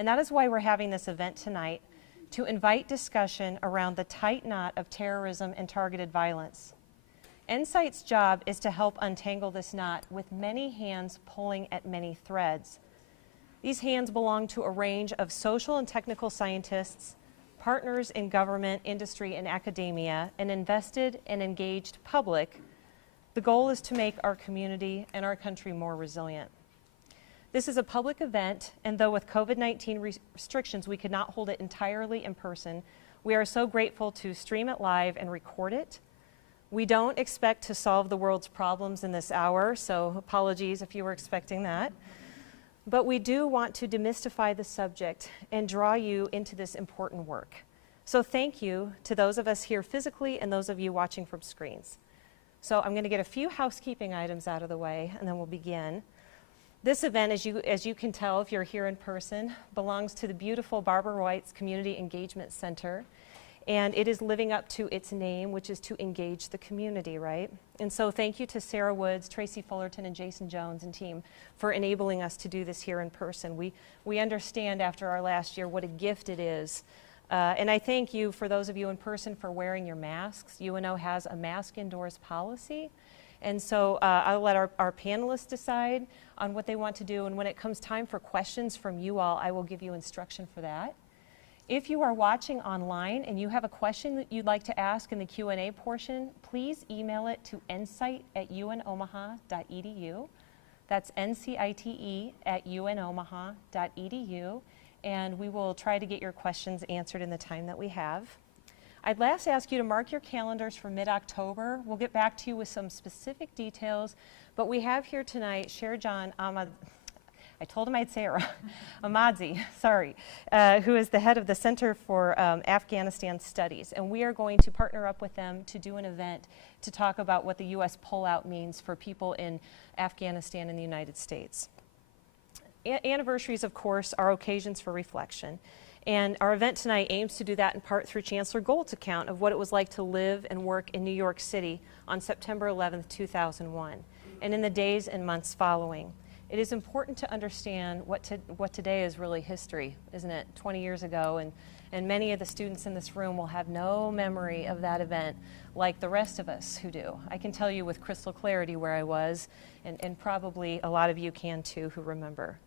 And that is why we're having this event tonight, to invite discussion around the tight knot of terrorism and targeted violence. NCITE's job is to help untangle this knot with many hands pulling at many threads. These hands belong to a range of social and technical scientists, partners in government, industry, and academia, an invested and engaged public. The goal is to make our community and our country more resilient. This is a public event, and though with COVID-19 restrictions we could not hold it entirely in person, we are so grateful to stream it live and record it. We don't expect to solve the world's problems in this hour, so apologies if you were expecting that. But we do want to demystify the subject and draw you into this important work. So thank you to those of us here physically and those of you watching from screens. So I'm going to get a few housekeeping items out of the way, and then we'll begin. This event, as you can tell if you're here in person, belongs to the beautiful Barbara White's Community Engagement Center. And it is living up to its name, which is to engage the community, right? And so thank you to Sarah Woods, Tracy Fullerton, and Jason Jones and team for enabling us to do this here in person. We understand after our last year what a gift it is. And I thank you, for those of you in person, for wearing your masks. UNO has a mask indoors policy. And so I'll let our panelists decide on what they want to do. And when it comes time for questions from you all, I will give you instruction for that. If you are watching online and you have a question that you'd like to ask in the Q&A portion, please email it to ncite@unomaha.edu. That's ncite@unomaha.edu. And we will try to get your questions answered in the time that we have. I'd last ask you to mark your calendars for mid-October. We'll get back to you with some specific details, but we have here tonight Sherjan Ahmad. I told him I'd say it wrong. Ahmadzi, sorry, who is the head of the Center for Afghanistan Studies. And we are going to partner up with them to do an event to talk about what the U.S. pullout means for people in Afghanistan and the United States. Anniversaries, of course, are occasions for reflection. And our event tonight aims to do that in part through Chancellor Gould's account of what it was like to live and work in New York City on September 11th, 2001, and in the days and months following. It is important to understand what today is really history, isn't it? 20 years ago, and many of the students in this room will have no memory of that event like the rest of us who do. I can tell you with crystal clarity where I was, and probably a lot of you can too who remember.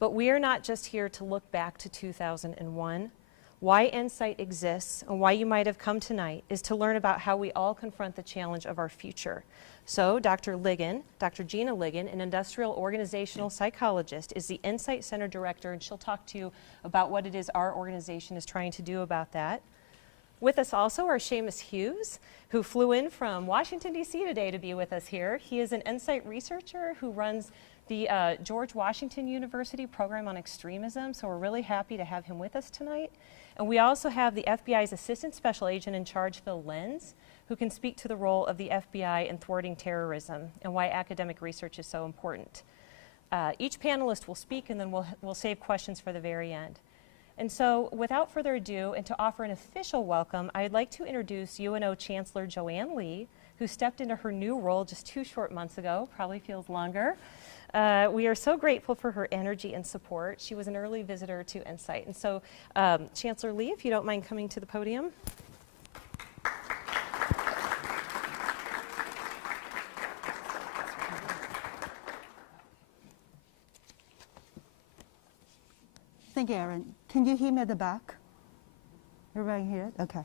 But we are not just here to look back to 2001. Why NCITE exists and why you might have come tonight is to learn about how we all confront the challenge of our future. So Dr. Ligon, Dr. Gina Ligon, an industrial organizational psychologist, is the NCITE Center Director, and she'll talk to you about what it is our organization is trying to do about that. With us also are Seamus Hughes, who flew in from Washington, D.C. today to be with us here. He is an NCITE researcher who runs the George Washington University program on extremism, so we're really happy to have him with us tonight. And we also have the FBI's Assistant Special Agent in Charge, Phil Lenz, who can speak to the role of the FBI in thwarting terrorism and why academic research is so important. Each panelist will speak, and then we'll save questions for the very end. And so, without further ado, and to offer an official welcome, I'd like to introduce UNO Chancellor Joanne Lee, who stepped into her new role just 2 short months ago, probably feels longer. We are so grateful for her energy and support. She was an early visitor to NCITE. And so, Chancellor Lee, if you don't mind coming to the podium. Thank you, Erin. Can you hear me at the back? Everybody hear it? Okay.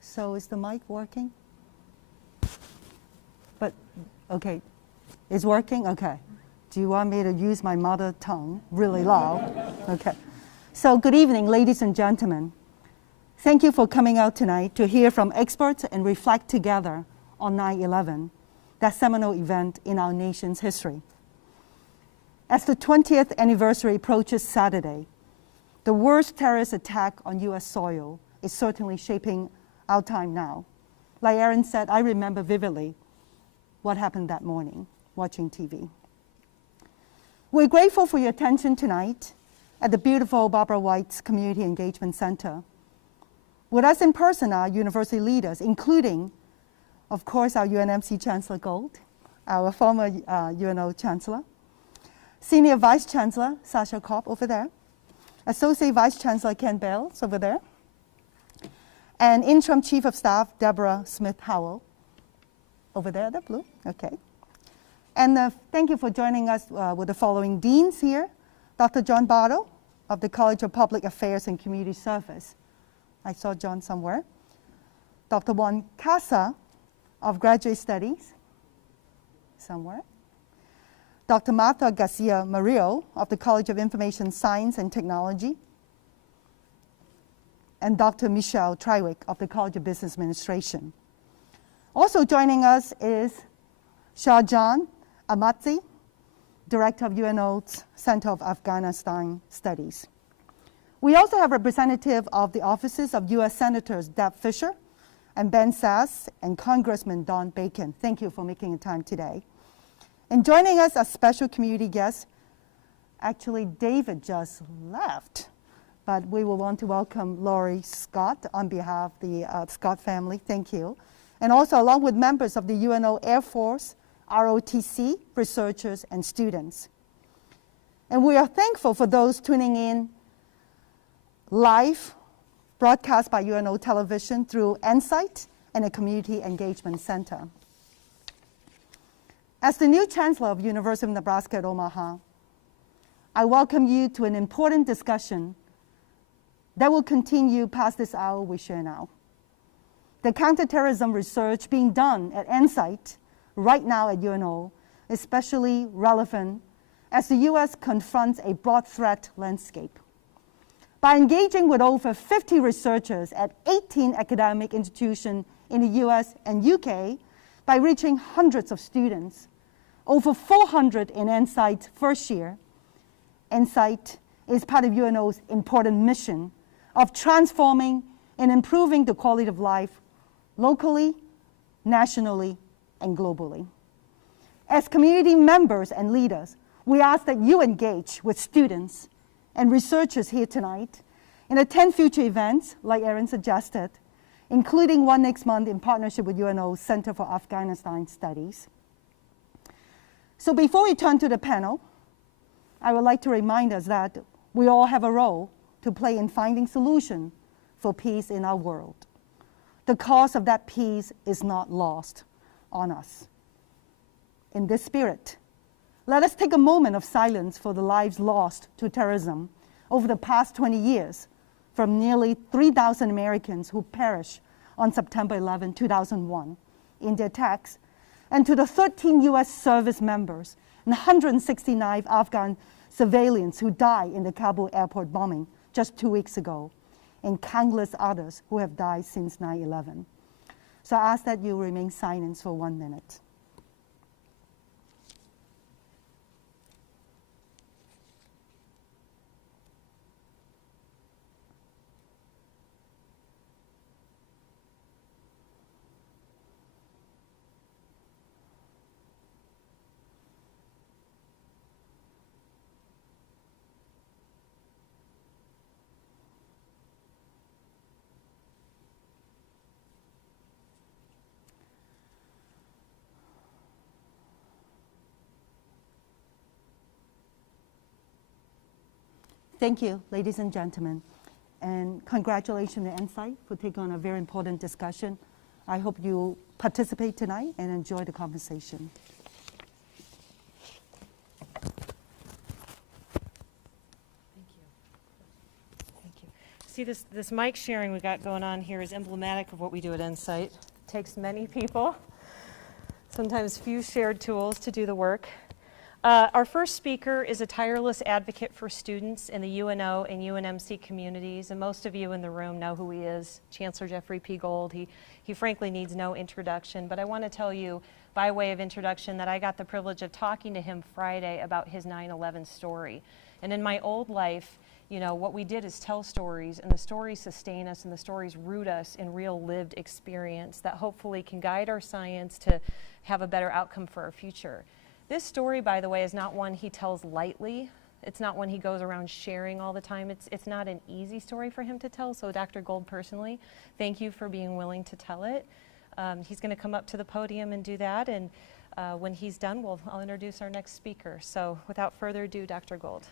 So is the mic working? But, okay. It's working? Okay. Do you want me to use my mother tongue really loud? Okay. So good evening, ladies and gentlemen. Thank you for coming out tonight to hear from experts and reflect together on 9/11, that seminal event in our nation's history. As the 20th anniversary approaches Saturday, the worst terrorist attack on U.S. soil is certainly shaping our time now. Like Erin said, I remember vividly what happened that morning, watching TV. We're grateful for your attention tonight at the beautiful Barbara White's Community Engagement Center. With us in person are university leaders, including, of course, our UNMC Chancellor Gould, our former UNO Chancellor, Senior Vice Chancellor Sasha Kopp over there, Associate Vice Chancellor Ken Bales over there, and Interim Chief of Staff Deborah Smith-Howell over there, the blue, okay. And thank you for joining us with the following deans here. Dr. John Bartle of the College of Public Affairs and Community Service. I saw John somewhere. Dr. Juan Casa of Graduate Studies, somewhere. Dr. Martha Garcia Murillo of the College of Information Science and Technology. And Dr. Michelle Triwick of the College of Business Administration. Also joining us is Shahjan Ahmadzi, Director of UNO's Center of Afghanistan Studies. We also have representative of the offices of U.S. Senators Deb Fischer and Ben Sasse and Congressman Don Bacon. Thank you for making the time today. And joining us as special community guests, actually David just left, but we will want to welcome Laurie Scott on behalf of the Scott family. Thank you. And also along with members of the UNO Air Force, ROTC, researchers, and students. And we are thankful for those tuning in live, broadcast by UNO television through NCITE and the Community Engagement Center. As the new Chancellor of University of Nebraska at Omaha, I welcome you to an important discussion that will continue past this hour we share now. The counterterrorism research being done at NCITE right now at UNO is especially relevant as the U.S. confronts a broad threat landscape. By engaging with over 50 researchers at 18 academic institutions in the U.S. and UK, by reaching hundreds of students, over 400 in NCITE's first year, NCITE is part of UNO's important mission of transforming and improving the quality of life locally, nationally, and globally. As community members and leaders, we ask that you engage with students and researchers here tonight and attend future events, like Erin suggested, including one next month in partnership with UNO's Center for Afghanistan Studies. So before we turn to the panel, I would like to remind us that we all have a role to play in finding solutions for peace in our world. The cause of that peace is not lost on us. In this spirit, let us take a moment of silence for the lives lost to terrorism over the past 20 years from nearly 3,000 Americans who perished on September 11, 2001 in the attacks, and to the 13 U.S. service members and 169 Afghan civilians who died in the Kabul airport bombing just 2 weeks ago, and countless others who have died since 9/11. So I ask that you remain silent for 1 minute. Thank you, ladies and gentlemen, and congratulations to NCITE for taking on a very important discussion. I hope you participate tonight and enjoy the conversation. Thank you. See, this mic sharing we got going on here is emblematic of what we do at NCITE. It takes many people, sometimes few shared tools to do the work. Our first speaker is a tireless advocate for students in the UNO and UNMC communities, and most of you in the room know who he is, Chancellor Jeffrey P. Gold. He frankly needs no introduction, but I want to tell you by way of introduction that I got the privilege of talking to him Friday about his 9/11 story. And in my old life, you know, what we did is tell stories, and the stories sustain us, and the stories root us in real lived experience that hopefully can guide our science to have a better outcome for our future. This story, by the way, is not one he tells lightly. It's not one he goes around sharing all the time. It's not an easy story for him to tell, so Dr. Gold, personally, thank you for being willing to tell it. He's going to come up to the podium and do that, and when he's done, I'll introduce our next speaker. So without further ado, Dr. Gold.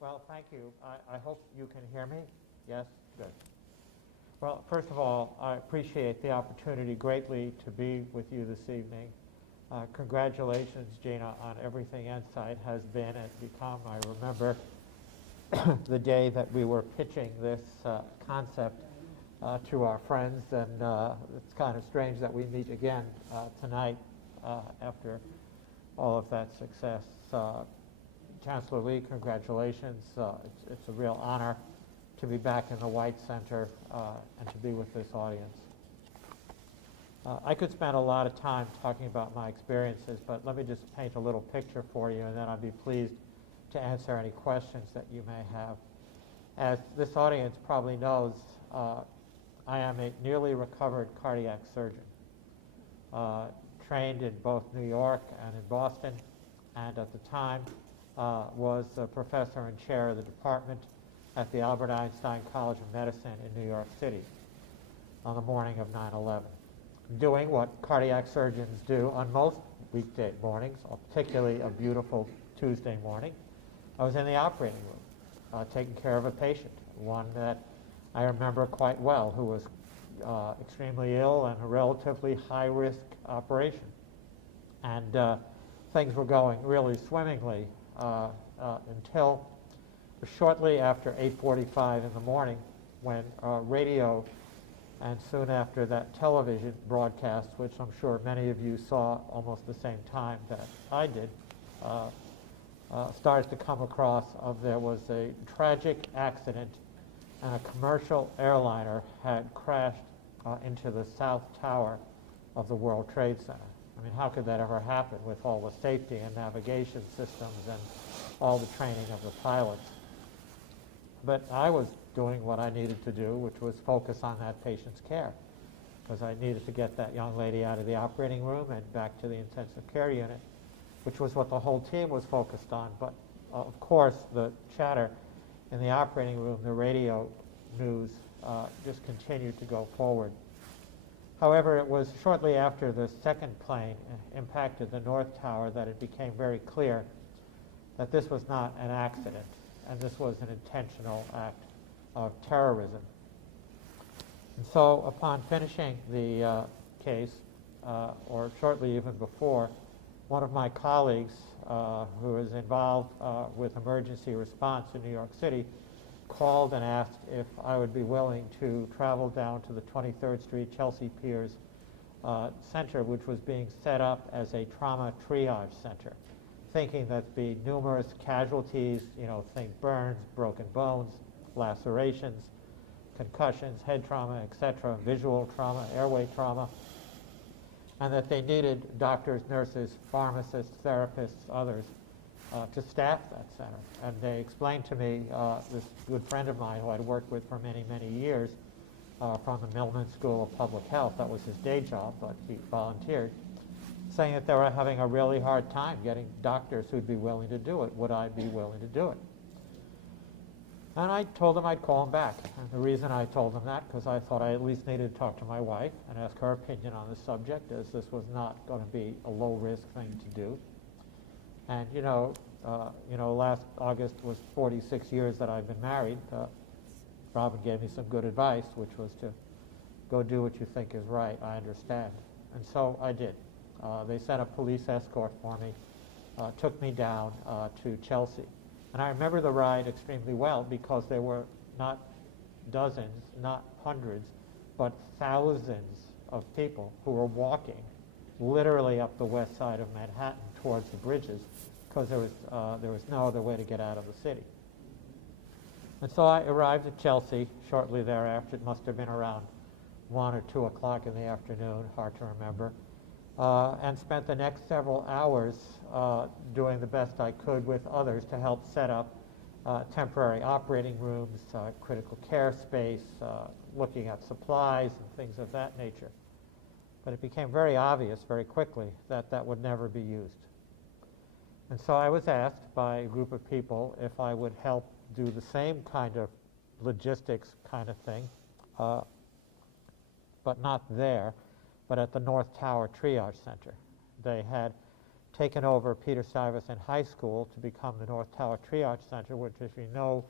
Well, thank you. I hope you can hear me. Yes? Good. Well, first of all, I appreciate the opportunity greatly to be with you this evening. Congratulations, Gina, on everything NCITE has been and become. I remember the day that we were pitching this concept to our friends, and it's kind of strange that we meet again tonight after all of that success. Chancellor Lee, congratulations. It's a real honor to be back in the White Center and to be with this audience. I could spend a lot of time talking about my experiences, but let me just paint a little picture for you, and then I'd be pleased to answer any questions that you may have. As this audience probably knows, I am a nearly recovered cardiac surgeon, trained in both New York and in Boston, and at the time was a professor and chair of the department at the Albert Einstein College of Medicine in New York City on the morning of 9/11. Doing what cardiac surgeons do on most weekday mornings, particularly a beautiful Tuesday morning. I was in the operating room taking care of a patient, one that I remember quite well, who was extremely ill and a relatively high-risk operation. And things were going really swimmingly until shortly after 8:45 in the morning, when radio and soon after that television broadcast, which I'm sure many of you saw almost the same time that I did, started to come across there was a tragic accident, and a commercial airliner had crashed into the South Tower of the World Trade Center. I mean, how could that ever happen with all the safety and navigation systems and all the training of the pilots? But I was doing what I needed to do, which was focus on that patient's care, because I needed to get that young lady out of the operating room and back to the intensive care unit, which was what the whole team was focused on. But of course, the chatter in the operating room, the radio news, just continued to go forward. However, it was shortly after the second plane impacted the North Tower that it became very clear that this was not an accident, and this was an intentional act of terrorism. And so upon finishing the case, or shortly even before, one of my colleagues who is involved with emergency response in New York City called and asked if I would be willing to travel down to the 23rd Street Chelsea Piers Center, which was being set up as a trauma triage center, thinking that the numerous casualties, think burns, broken bones, lacerations, concussions, head trauma, etc., visual trauma, airway trauma, and that they needed doctors, nurses, pharmacists, therapists, others to staff that center. And they explained to me, this good friend of mine who I'd worked with for many, many years from the Millman School of Public Health, that was his day job, but he volunteered, saying that they were having a really hard time getting doctors who'd be willing to do it. Would I be willing to do it? And I told them I'd call him back. And the reason I told them that, because I thought I at least needed to talk to my wife and ask her opinion on the subject, as this was not going to be a low-risk thing to do. And last August was 46 years that I've been married. Robin gave me some good advice, which was to go do what you think is right. I understand. And so I did. They sent a police escort for me, took me down to Chelsea. And I remember the ride extremely well, because there were not dozens, not hundreds, but thousands of people who were walking literally up the west side of Manhattan towards the bridges, because there was no other way to get out of the city. And so I arrived at Chelsea shortly thereafter. It must have been around 1 or 2 o'clock in the afternoon, hard to remember, and spent the next several hours doing the best I could with others to help set up temporary operating rooms, critical care space, looking at supplies and things of that nature. But it became very obvious very quickly that that would never be used. And so I was asked by a group of people if I would help do the same kind of logistics kind of thing, but not there, but at the North Tower Triage Center. They had taken over Peter Stuyvesant High School to become the North Tower Triage Center, which, if you know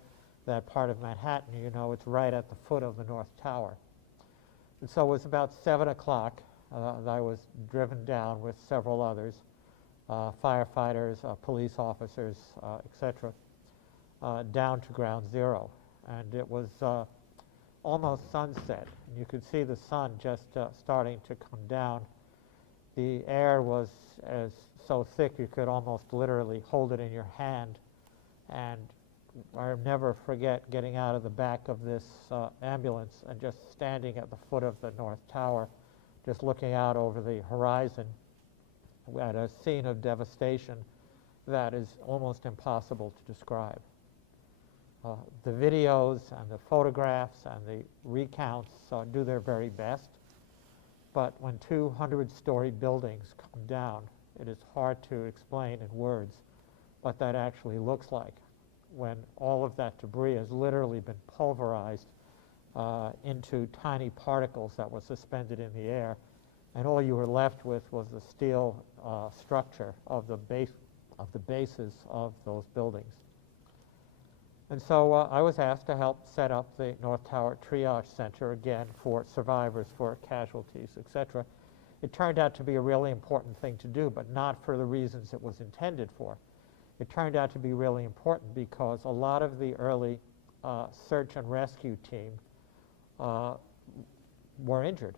that part of Manhattan, you know it's right at the foot of the North Tower. And so it was about 7 o'clock that I was driven down with several others, firefighters, police officers, etc., down to Ground Zero. And it was almost sunset, and you could see the sun just starting to come down. The air was so thick you could almost literally hold it in your hand. And I'll never forget getting out of the back of this ambulance and just standing at the foot of the North Tower, just looking out over the horizon at a scene of devastation that is almost impossible to describe. The videos and the photographs and the recounts do their very best, but when 200-story buildings come down, it is hard to explain in words what that actually looks like when all of that debris has literally been pulverized into tiny particles that were suspended in the air, and all you were left with was the steel structure of the bases of those buildings. And so I was asked to help set up the North Tower Triage Center, again, for survivors, for casualties, etc. It turned out to be a really important thing to do, but not for the reasons it was intended for. It turned out to be really important because a lot of the early search and rescue team were injured.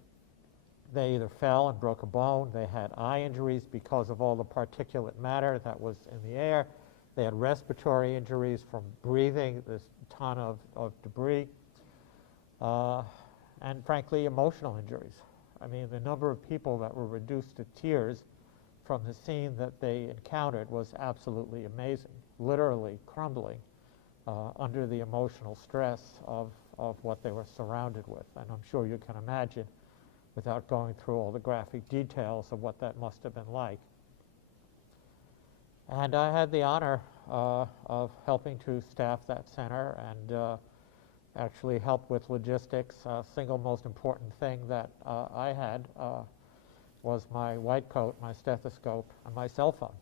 They either fell and broke a bone, they had eye injuries because of all the particulate matter that was in the air, they had respiratory injuries from breathing this ton of debris, and frankly, emotional injuries. I mean, the number of people that were reduced to tears from the scene that they encountered was absolutely amazing, literally crumbling under the emotional stress of what they were surrounded with. And I'm sure you can imagine, without going through all the graphic details of what that must have been like. And I had the honor of helping to staff that center and actually help with logistics. Single most important thing that I had was my white coat, my stethoscope, and my cell phone,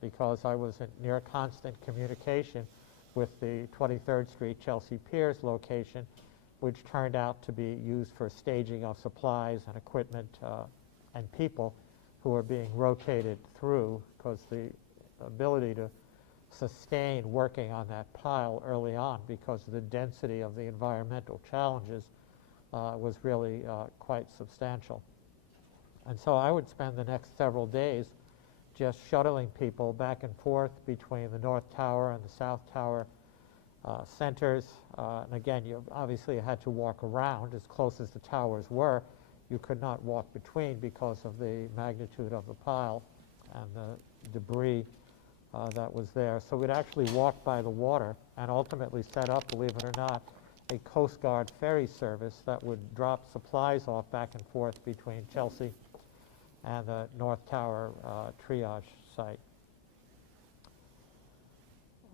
because I was in near constant communication with the 23rd Street Chelsea Piers location, which turned out to be used for staging of supplies and equipment and people who were being rotated through, because the ability to sustain working on that pile early on because of the density of the environmental challenges was really quite substantial. And so I would spend the next several days just shuttling people back and forth between the North Tower and the South Tower centers. And again, you obviously had to walk around as close as the towers were. You could not walk between because of the magnitude of the pile and the debris that was there. So we'd actually walk by the water and ultimately set up, believe it or not, a Coast Guard ferry service that would drop supplies off back and forth between Chelsea and the North Tower triage site.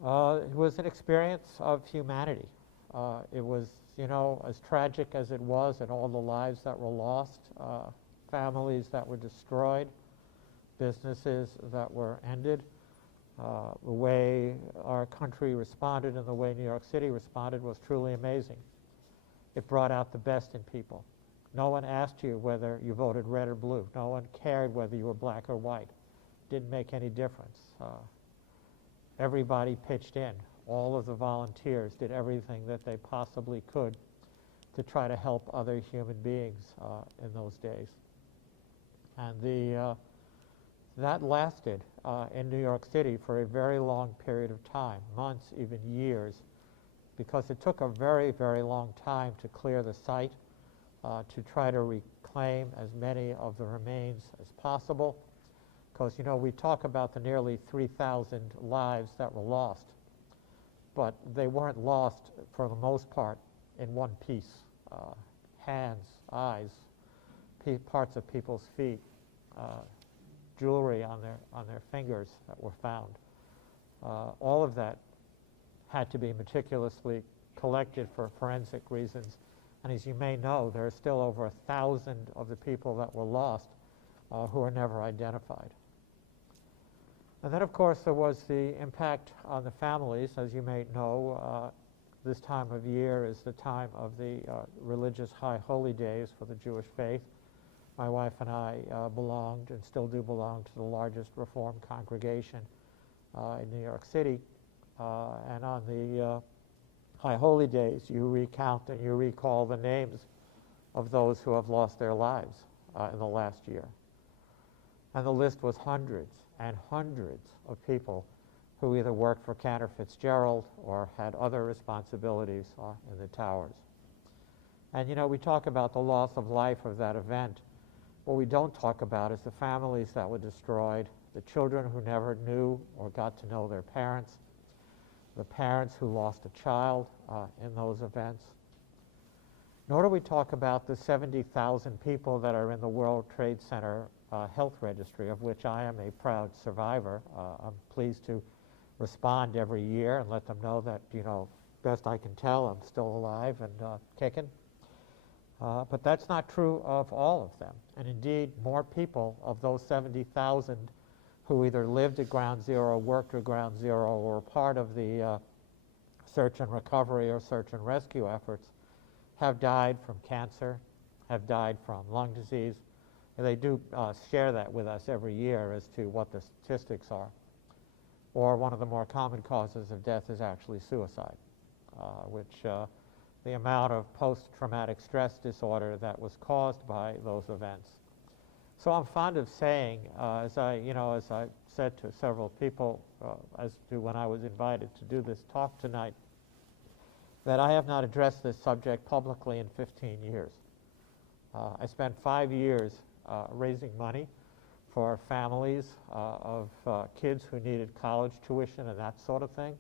It was an experience of humanity. It was, you know, as tragic as it was, and all the lives that were lost, families that were destroyed, businesses that were ended. The way our country responded and the way New York City responded was truly amazing. It brought out the best in people. No one asked you whether you voted red or blue. No one cared whether you were black or white. Didn't make any difference. Everybody pitched in. All of the volunteers did everything that they possibly could to try to help other human beings in those days. And that lasted in New York City for a very long period of time, months, even years, because it took a very, very long time to clear the site, to try to reclaim as many of the remains as possible. Because, you know, we talk about the nearly 3,000 lives that were lost, but they weren't lost, for the most part, in one piece. Hands, eyes, parts of people's feet, jewelry on their fingers that were found. All of that had to be meticulously collected for forensic reasons. And as you may know, there are still over 1,000 of the people that were lost who are never identified. And then, of course, there was the impact on the families. As you may know, this time of year is the time of the religious high holy days for the Jewish faith. My wife and I belonged and still do belong to the largest Reformed congregation in New York City. And on the high holy days, you recount and you recall the names of those who have lost their lives in the last year. And the list was hundreds and hundreds of people who either worked for Cantor Fitzgerald or had other responsibilities in the towers. And you know, we talk about the loss of life of that event. What we don't talk about is the families that were destroyed, the children who never knew or got to know their parents, the parents who lost a child in those events. Nor do we talk about the 70,000 people that are in the World Trade Center health registry, of which I am a proud survivor. I'm pleased to respond every year and let them know that, you know, best I can tell, I'm still alive and kicking. But that's not true of all of them. And indeed, more people of those 70,000 who either lived at Ground Zero, worked at Ground Zero, or were part of the search and recovery or search and rescue efforts have died from cancer, have died from lung disease. And they do share that with us every year as to what the statistics are. Or one of the more common causes of death is actually suicide, which the amount of post-traumatic stress disorder that was caused by those events. So I'm fond of saying, as I said to several people, as to when I was invited to do this talk tonight, that I have not addressed this subject publicly in 15 years. I spent 5 years raising money for families of kids who needed college tuition and that sort of thing,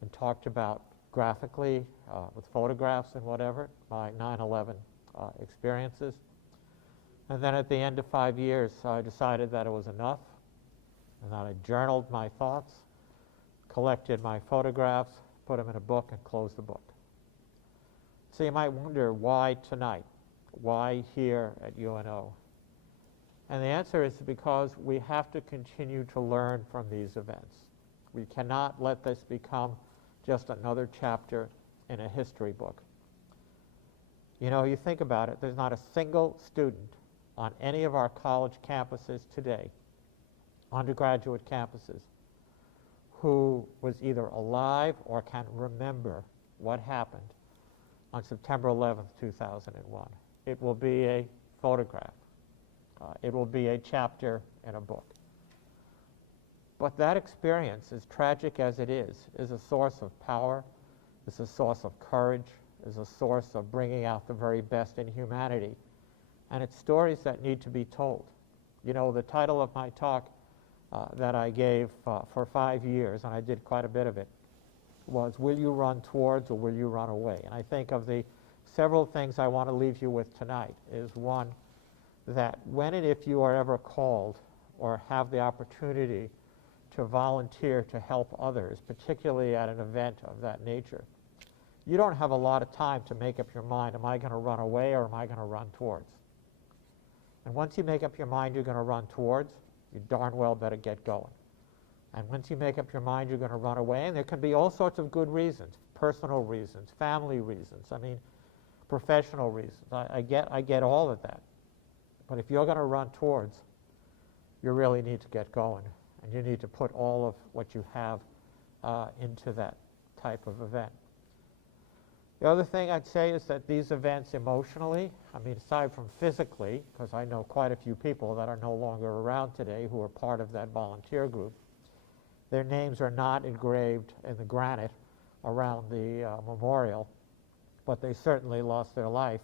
and talked about graphically with photographs and whatever my 9/11 experiences. And then at the end of 5 years, I decided that it was enough, and that I journaled my thoughts, collected my photographs, put them in a book, and closed the book. So you might wonder, why tonight? Why here at UNO? And the answer is because we have to continue to learn from these events. We cannot let this become just another chapter in a history book. You know, you think about it, there's not a single student on any of our college campuses today, undergraduate campuses, who was either alive or can remember what happened on September 11th, 2001. It will be a photograph. It will be a chapter in a book. But that experience, as tragic as it is a source of power, is a source of courage, is a source of bringing out the very best in humanity. And it's stories that need to be told. You know, the title of my talk that I gave for 5 years, and I did quite a bit of it, was Will You Run Towards or Will You Run Away? And I think of the several things I want to leave you with tonight is, one, that when and if you are ever called or have the opportunity to volunteer to help others, particularly at an event of that nature, you don't have a lot of time to make up your mind, am I going to run away or am I going to run towards? And once you make up your mind you're going to run towards, you darn well better get going. And once you make up your mind you're going to run away, and there can be all sorts of good reasons, personal reasons, family reasons, I mean, professional reasons. I get all of that. But if you're going to run towards, you really need to get going. And you need to put all of what you have into that type of event. The other thing I'd say is that these events emotionally, I mean, aside from physically, because I know quite a few people that are no longer around today who are part of that volunteer group, their names are not engraved in the granite around the memorial, but they certainly lost their life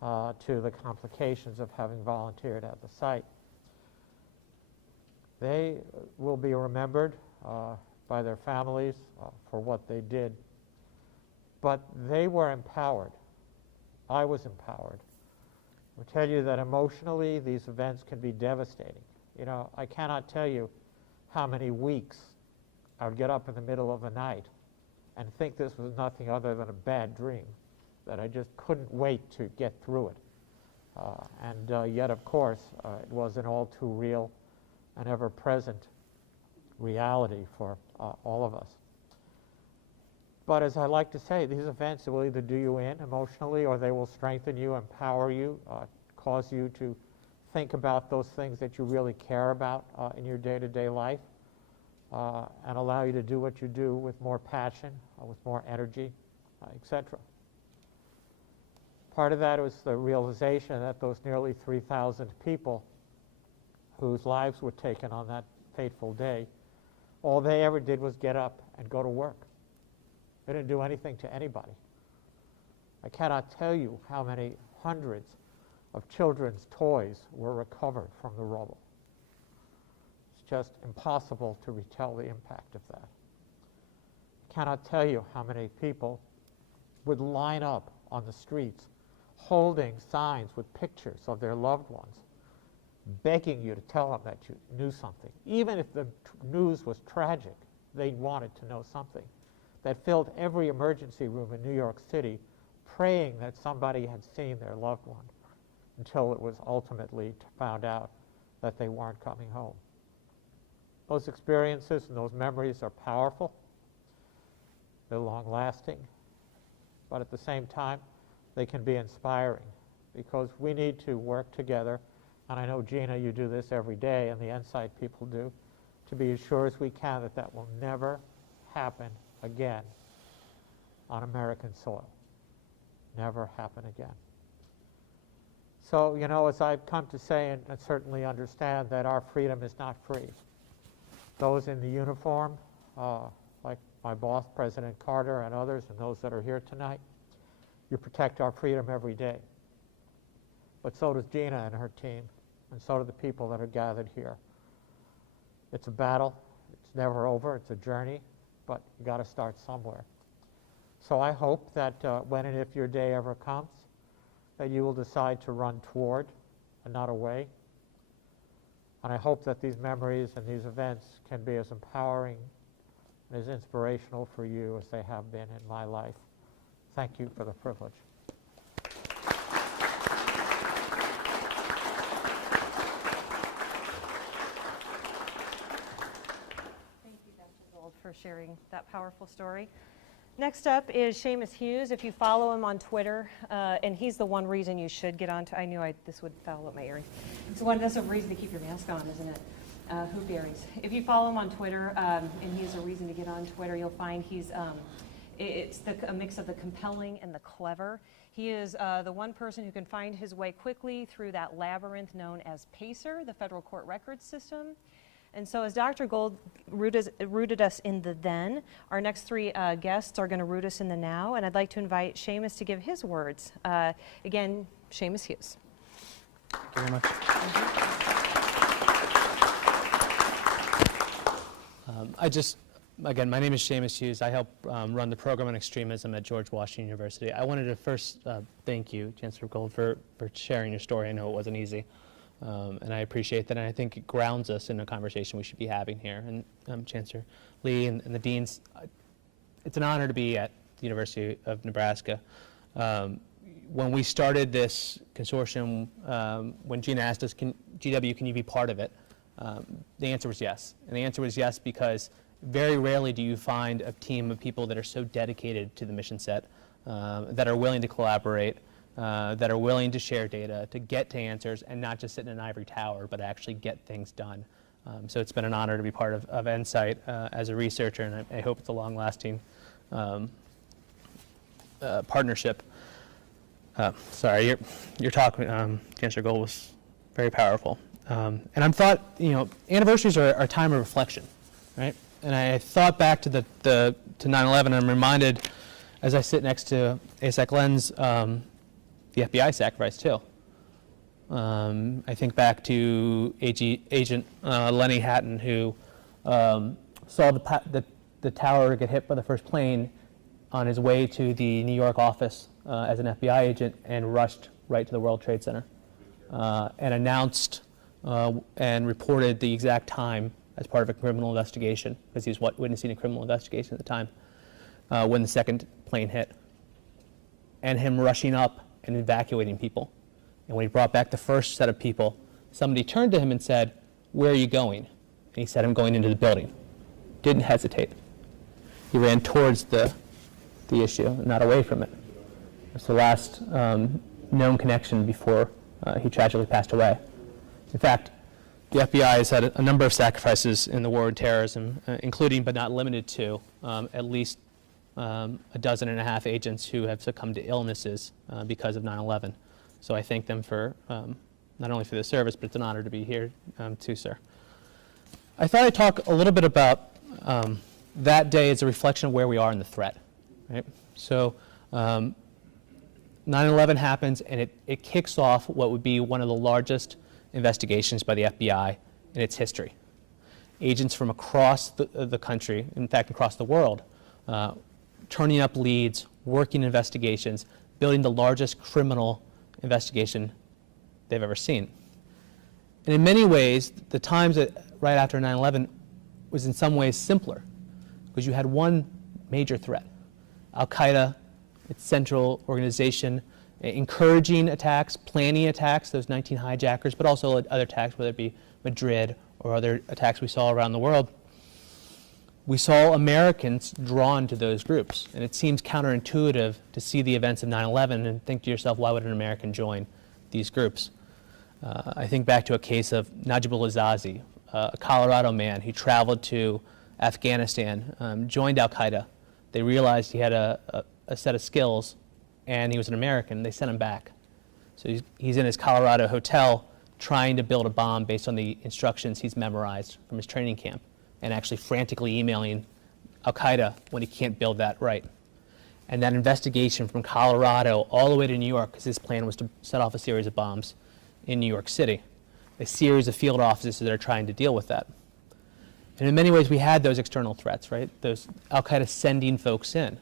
to the complications of having volunteered at the site. They will be remembered by their families for what they did. But they were empowered. I was empowered. I will tell you that emotionally these events can be devastating. You know, I cannot tell you how many weeks I would get up in the middle of the night and think this was nothing other than a bad dream, that I just couldn't wait to get through it. And yet, of course, it was an all too real and ever-present reality for all of us. But as I like to say, these events will either do you in emotionally, or they will strengthen you, empower you, cause you to think about those things that you really care about in your day-to-day life, and allow you to do what you do with more passion, with more energy, etc. Part of that was the realization that those nearly 3,000 people whose lives were taken on that fateful day, all they ever did was get up and go to work. They didn't do anything to anybody. I cannot tell you how many hundreds of children's toys were recovered from the rubble. It's just impossible to retell the impact of that. I cannot tell you how many people would line up on the streets holding signs with pictures of their loved ones, begging you to tell them that you knew something. Even if the news was tragic, they wanted to know something. That filled every emergency room in New York City, praying that somebody had seen their loved one, until it was ultimately found out that they weren't coming home. Those experiences and those memories are powerful. They're long-lasting. But at the same time, they can be inspiring, because we need to work together, and I know, Gina, you do this every day, and the NCITE people do, to be as sure as we can that that will never happen again on American soil. Never happen again. So, you know, as I've come to say and certainly understand, that our freedom is not free. Those in the uniform, like my boss, President Carter, and others, and those that are here tonight, you protect our freedom every day. But so does Gina and her team, and so do the people that are gathered here. It's a battle. It's never over. It's a journey, but you got to start somewhere. So I hope that when and if your day ever comes, that you will decide to run toward and not away. And I hope that these memories and these events can be as empowering and as inspirational for you as they have been in my life. Thank you for the privilege. Thank you, Dr. Gold, for sharing that powerful story. Next up is Seamus Hughes. If you follow him on Twitter, and he's the one reason you should get on. I knew this would foul up my earrings. That's a reason to keep your mask on, isn't it? Hoop earrings. If you follow him on Twitter, and he's a reason to get on Twitter, you'll find it's a mix of the compelling and the clever. He is the one person who can find his way quickly through that labyrinth known as PACER, the Federal Court Records System. And so as Dr. Gold rooted us in the then, our next three guests are going to root us in the now, and I'd like to invite Seamus to give his words. Again, Seamus Hughes. Thank you very much. Again, my name is Seamus Hughes. I help run the program on extremism at George Washington University. I wanted to first thank you, Chancellor Gold, for sharing your story. I know it wasn't easy. And I appreciate that, and I think it grounds us in a conversation we should be having here. And Chancellor Lee and the deans, it's an honor to be at the University of Nebraska. When we started this consortium, when Gina asked us, GW, can you be part of it? The answer was yes. And the answer was yes because very rarely do you find a team of people that are so dedicated to the mission set, that are willing to collaborate, that are willing to share data, to get to answers, and not just sit in an ivory tower, but actually get things done. So it's been an honor to be part of NCITE as a researcher, and I hope it's a long-lasting partnership. Sorry, your talk, Chancellor Gold, was very powerful. And I thought, anniversaries are a time of reflection, right? And I thought back to to 9/11, and I'm reminded, as I sit next to ASEC Lenz, the FBI sacrifice too. I think back to Agent Lenny Hatton, who saw the tower get hit by the first plane on his way to the New York office as an FBI agent and rushed right to the World Trade Center and announced and reported the exact time as part of a criminal investigation, because he was witnessing a criminal investigation at the time, when the second plane hit, and him rushing up and evacuating people. And when he brought back the first set of people, somebody turned to him and said, "Where are you going?" And he said, "I'm going into the building." Didn't hesitate. He ran towards the issue, not away from it. It's the last known connection before he tragically passed away. In fact, the FBI has had a number of sacrifices in the war on terrorism, including but not limited to at least a dozen and a half agents who have succumbed to illnesses because of 9/11. So I thank them for not only for the service, but it's an honor to be here too, sir. I thought I'd talk a little bit about that day as a reflection of where we are in the threat. Right? So 9/11 happens, and it kicks off what would be one of the largest investigations by the FBI in its history. Agents from across the country, in fact across the world, turning up leads, working investigations, building the largest criminal investigation they've ever seen. And in many ways, the times right after 9/11 was in some ways simpler, because you had one major threat. Al-Qaeda, its central organization, encouraging attacks, planning attacks, those 19 hijackers, but also other attacks, whether it be Madrid or other attacks we saw around the world. We saw Americans drawn to those groups, and it seems counterintuitive to see the events of 9/11 and think to yourself, why would an American join these groups? I think back to a case of Najibul Azazi, a Colorado man. He traveled to Afghanistan, joined Al-Qaeda. They realized he had a set of skills, and he was an American. They sent him back. So he's in his Colorado hotel trying to build a bomb based on the instructions he's memorized from his training camp, and actually frantically emailing Al-Qaeda when he can't build that right. And that investigation from Colorado all the way to New York, because his plan was to set off a series of bombs in New York City, a series of field officers that are trying to deal with that. And in many ways, we had those external threats, right? Those Al-Qaeda sending folks in.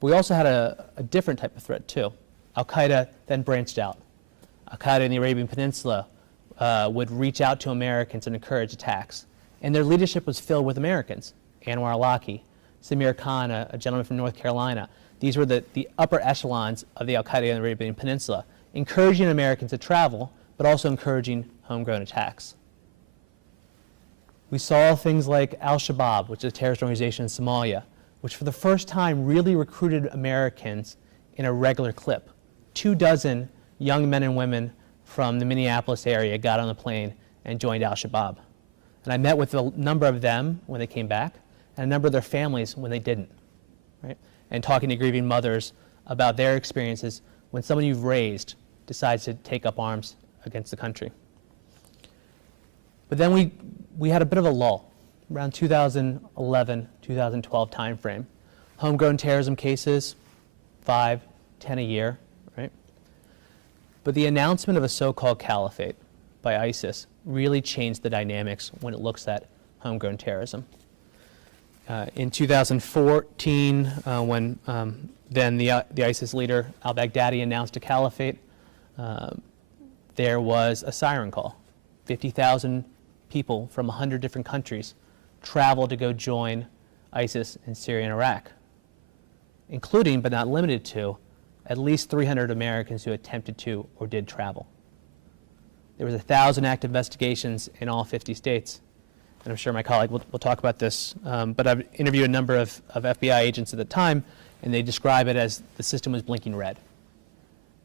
But we also had a different type of threat, too. Al-Qaeda then branched out. Al-Qaeda in the Arabian Peninsula would reach out to Americans and encourage attacks. And their leadership was filled with Americans. Anwar al-Awlaki, Samir Khan, a gentleman from North Carolina. These were the upper echelons of the Al-Qaeda in the Arabian Peninsula, encouraging Americans to travel, but also encouraging homegrown attacks. We saw things like Al-Shabaab, which is a terrorist organization in Somalia, which for the first time really recruited Americans in a regular clip. 24 young men and women from the Minneapolis area got on the plane and joined Al-Shabaab. And I met with a number of them when they came back, and a number of their families when they didn't, right? And talking to grieving mothers about their experiences when someone you've raised decides to take up arms against the country. But then we had a bit of a lull around 2011, 2012 timeframe. Homegrown terrorism cases, 5, 10 a year, right? But the announcement of a so-called caliphate by ISIS really changed the dynamics when it looks at homegrown terrorism. In 2014, when then the ISIS leader al-Baghdadi announced a caliphate, there was a siren call. 50,000 people from 100 different countries traveled to go join ISIS in Syria and Iraq, including, but not limited to, at least 300 Americans who attempted to or did travel. There was 1,000 active investigations in all 50 states. And I'm sure my colleague will talk about this, but I've interviewed a number of FBI agents at the time, and they describe it as the system was blinking red.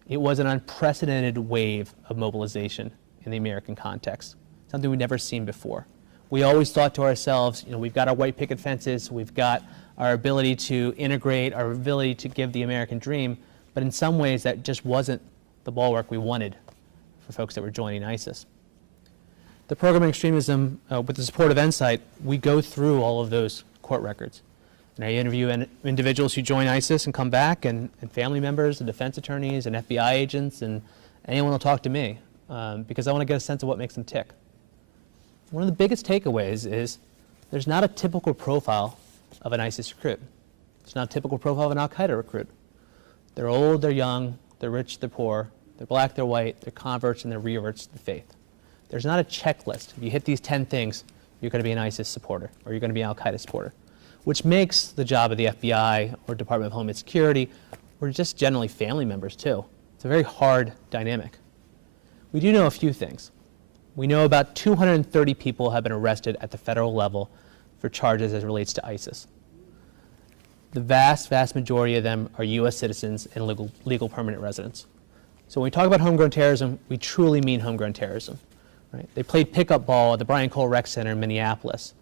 It was an unprecedented wave of mobilization in the American context, something we'd never seen before. We always thought to ourselves, you know, we've got our white picket fences, we've got our ability to integrate, our ability to give the American dream, but in some ways that just wasn't the bulwark we wanted for folks that were joining ISIS. The program on extremism, with the support of NCITE, we go through all of those court records. And I interview individuals who join ISIS and come back, and family members, and defense attorneys, and FBI agents, and anyone will talk to me, because I want to get a sense of what makes them tick. One of the biggest takeaways is there's not a typical profile of an ISIS recruit. There's not a typical profile of an al-Qaeda recruit. They're old, they're young, they're rich, they're poor, they're black, they're white, they're converts, and they're reverts to the faith. There's not a checklist. If you hit these 10 things, you're going to be an ISIS supporter, or you're going to be an al-Qaeda supporter, which makes the job of the FBI or Department of Homeland Security, or just generally family members too. It's a very hard dynamic. We do know a few things. We know about 230 people have been arrested at the federal level for charges as it relates to ISIS. The vast, vast majority of them are U.S. citizens and legal permanent residents. So when we talk about homegrown terrorism, we truly mean homegrown terrorism. Right? They played pickup ball at the Brian Cole Rec Center in Minneapolis.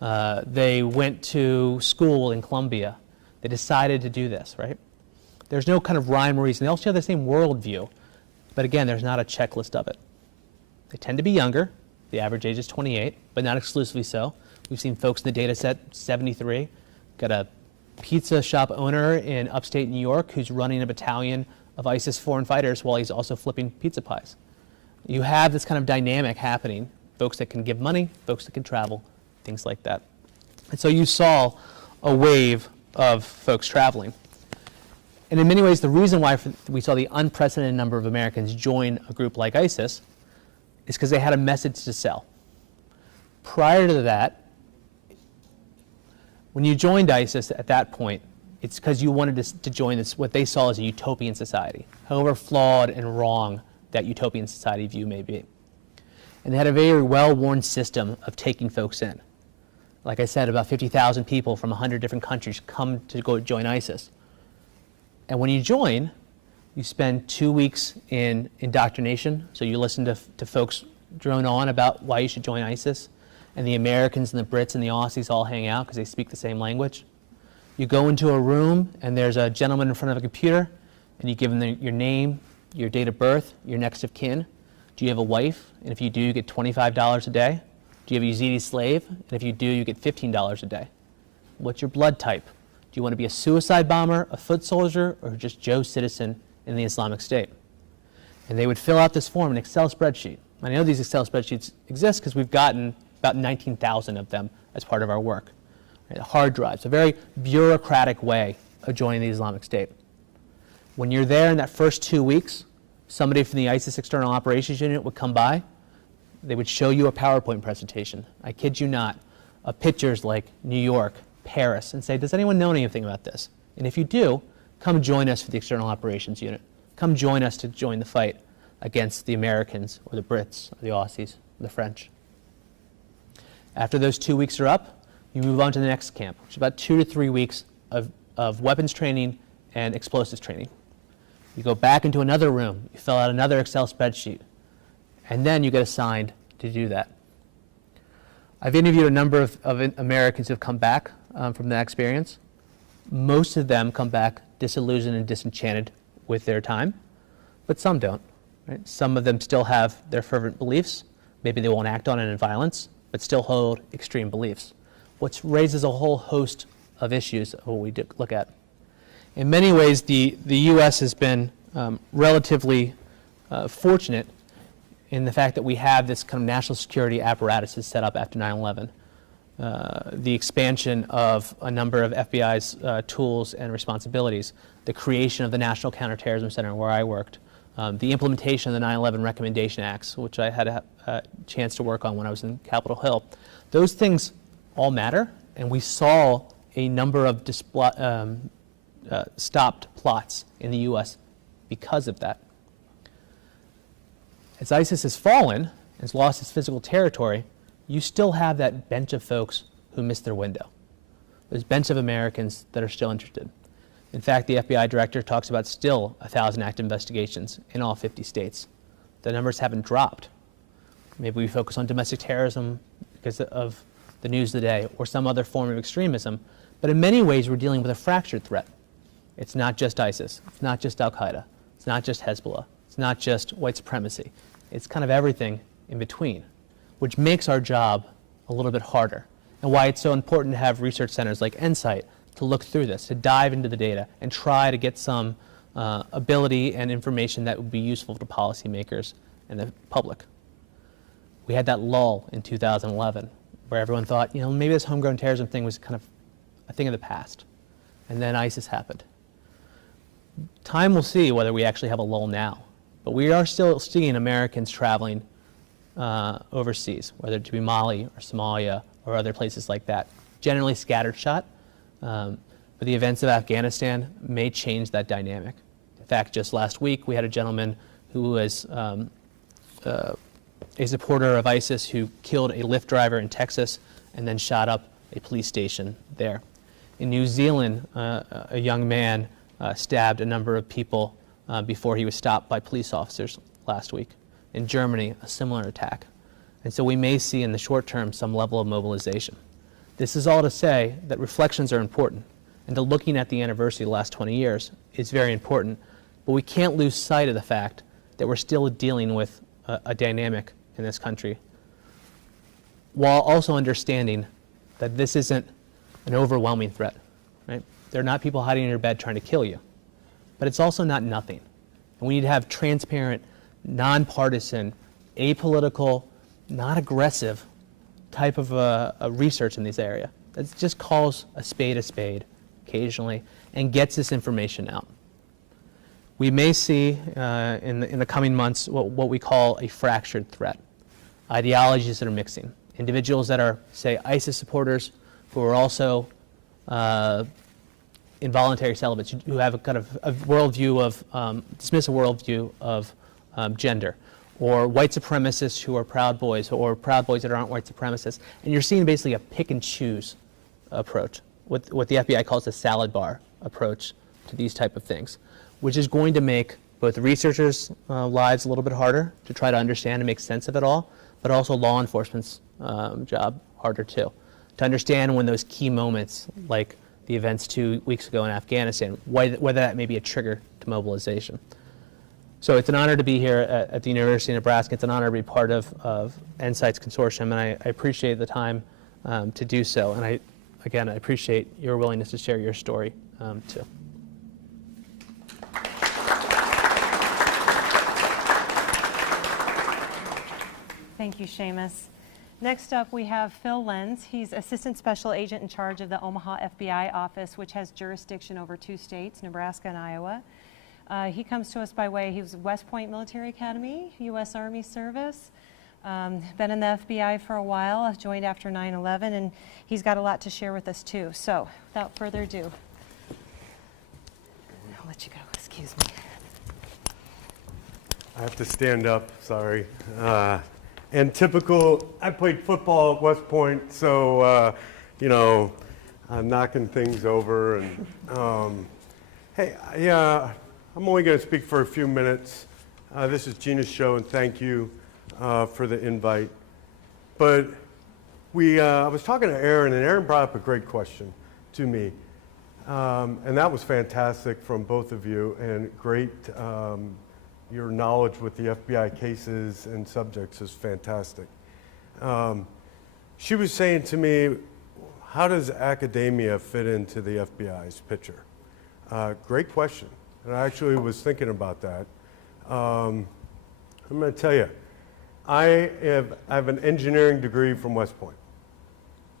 They went to school in Columbia. They decided to do this, right? There's no kind of rhyme or reason. They all share the same worldview, but again, there's not a checklist of it. They tend to be younger. The average age is 28, but not exclusively so. We've seen folks in the data set, 73. Got a pizza shop owner in upstate New York who's running a battalion of ISIS foreign fighters while he's also flipping pizza pies. You have this kind of dynamic happening, folks that can give money, folks that can travel, things like that. And so you saw a wave of folks traveling. And in many ways, the reason why we saw the unprecedented number of Americans join a group like ISIS is because they had a message to sell. Prior to that, when you joined ISIS at that point, it's because you wanted to join this, what they saw as a utopian society, however flawed and wrong that utopian society view may be. And they had a very well-worn system of taking folks in. Like I said, about 50,000 people from 100 different countries come to go join ISIS. And when you join, you spend 2 weeks in indoctrination. So you listen to folks drone on about why you should join ISIS. And the Americans and the Brits and the Aussies all hang out because they speak the same language. You go into a room and there's a gentleman in front of a computer and you give him your name, your date of birth, your next of kin. Do you have a wife? And if you do, you get $25 a day. Do you have a Yazidi slave? And if you do, you get $15 a day. What's your blood type? Do you want to be a suicide bomber, a foot soldier, or just Joe citizen in the Islamic State? And they would fill out this form, an Excel spreadsheet. I know these Excel spreadsheets exist because we've gotten about 19,000 of them as part of our work. Right? Hard drives, a very bureaucratic way of joining the Islamic State. When you're there in that first 2 weeks, somebody from the ISIS External Operations Unit would come by. They would show you a PowerPoint presentation. I kid you not, of pictures like New York, Paris, and say, does anyone know anything about this? And if you do, come join us for the External Operations Unit. Come join us to join the fight against the Americans or the Brits or the Aussies or the French. After those 2 weeks are up, you move on to the next camp, which is about 2 to 3 weeks of weapons training and explosives training. You go back into another room, you fill out another Excel spreadsheet, and then you get assigned to do that. I've interviewed a number of Americans who have come back from that experience. Most of them come back disillusioned and disenchanted with their time, but some don't. Right? Some of them still have their fervent beliefs. Maybe they won't act on it in violence, but still hold extreme beliefs, which raises a whole host of issues of what we look at. In many ways, the U.S. has been relatively fortunate in the fact that we have this kind of national security apparatus that's set up after 9/11. The expansion of a number of FBI's tools and responsibilities, the creation of the National Counterterrorism Center where I worked, the implementation of the 9/11 Recommendation Acts, which I had a chance to work on when I was in Capitol Hill. Those things all matter, and we saw a number of stopped plots in the U.S. because of that. As ISIS has fallen, has lost its physical territory, you still have that bench of folks who missed their window. There's a bench of Americans that are still interested. In fact, the FBI director talks about still 1,000 active investigations in all 50 states. The numbers haven't dropped. Maybe we focus on domestic terrorism because of the news of the day or some other form of extremism, but in many ways we're dealing with a fractured threat. It's not just ISIS, it's not just al-Qaeda, it's not just Hezbollah, it's not just white supremacy. It's kind of everything in between, which makes our job a little bit harder, and why it's so important to have research centers like NCITE to look through this, to dive into the data and try to get some ability and information that would be useful to policymakers and the public. We had that lull in 2011 where everyone thought, maybe this homegrown terrorism thing was kind of a thing of the past, and then ISIS happened. Time will see whether we actually have a lull now, but we are still seeing Americans traveling overseas, whether it be Mali or Somalia or other places like that. Generally scattered shot, but the events of Afghanistan may change that dynamic. In fact, just last week we had a gentleman who was a supporter of ISIS who killed a Lyft driver in Texas and then shot up a police station there. In New Zealand, a young man stabbed a number of people before he was stopped by police officers last week. In Germany, a similar attack. And so we may see in the short term some level of mobilization. This is all to say that reflections are important, and to looking at the anniversary of the last 20 years is very important, but we can't lose sight of the fact that we're still dealing with a dynamic in this country, while also understanding that this isn't an overwhelming threat, right? There are not people hiding in your bed trying to kill you, but it's also not nothing. And we need to have transparent, nonpartisan, apolitical, not aggressive type of research in this area that just calls a spade occasionally and gets this information out. We may see in the coming months what we call a fractured threat. Ideologies that are mixing. Individuals that are, say, ISIS supporters who are also involuntary celibates, who have a kind of a worldview of, dismiss a worldview of gender, or white supremacists who are Proud Boys, or Proud Boys that aren't white supremacists. And you're seeing basically a pick and choose approach, what the FBI calls the salad bar approach to these type of things, which is going to make both researchers' lives a little bit harder to try to understand and make sense of it all, but also law enforcement's job harder too. To understand when those key moments, like the events 2 weeks ago in Afghanistan, whether that may be a trigger to mobilization. So it's an honor to be here at the University of Nebraska. It's an honor to be part of NCITE's consortium, and I appreciate the time to do so. And I appreciate your willingness to share your story too. Thank you, Seamus. Next up, we have Phil Lenz. He's Assistant Special Agent in charge of the Omaha FBI office, which has jurisdiction over 2 states, Nebraska and Iowa. He comes to us by way, he was West Point Military Academy, U.S. Army service, been in the FBI for a while, joined after 9/11, and he's got a lot to share with us too. So, without further ado, I'll let you go, excuse me. I have to stand up, sorry. And typical, I played football at West Point, so, I'm knocking things over. And hey, yeah, I'm only going to speak for a few minutes. This is Gina's show, and thank you for the invite. But I was talking to Aaron, and Aaron brought up a great question to me. And that was fantastic from both of you, and great. Your knowledge with the FBI cases and subjects is fantastic. She was saying to me, how does academia fit into the FBI's picture? Great question. And I actually was thinking about that. I'm going to tell you, I have an engineering degree from West Point.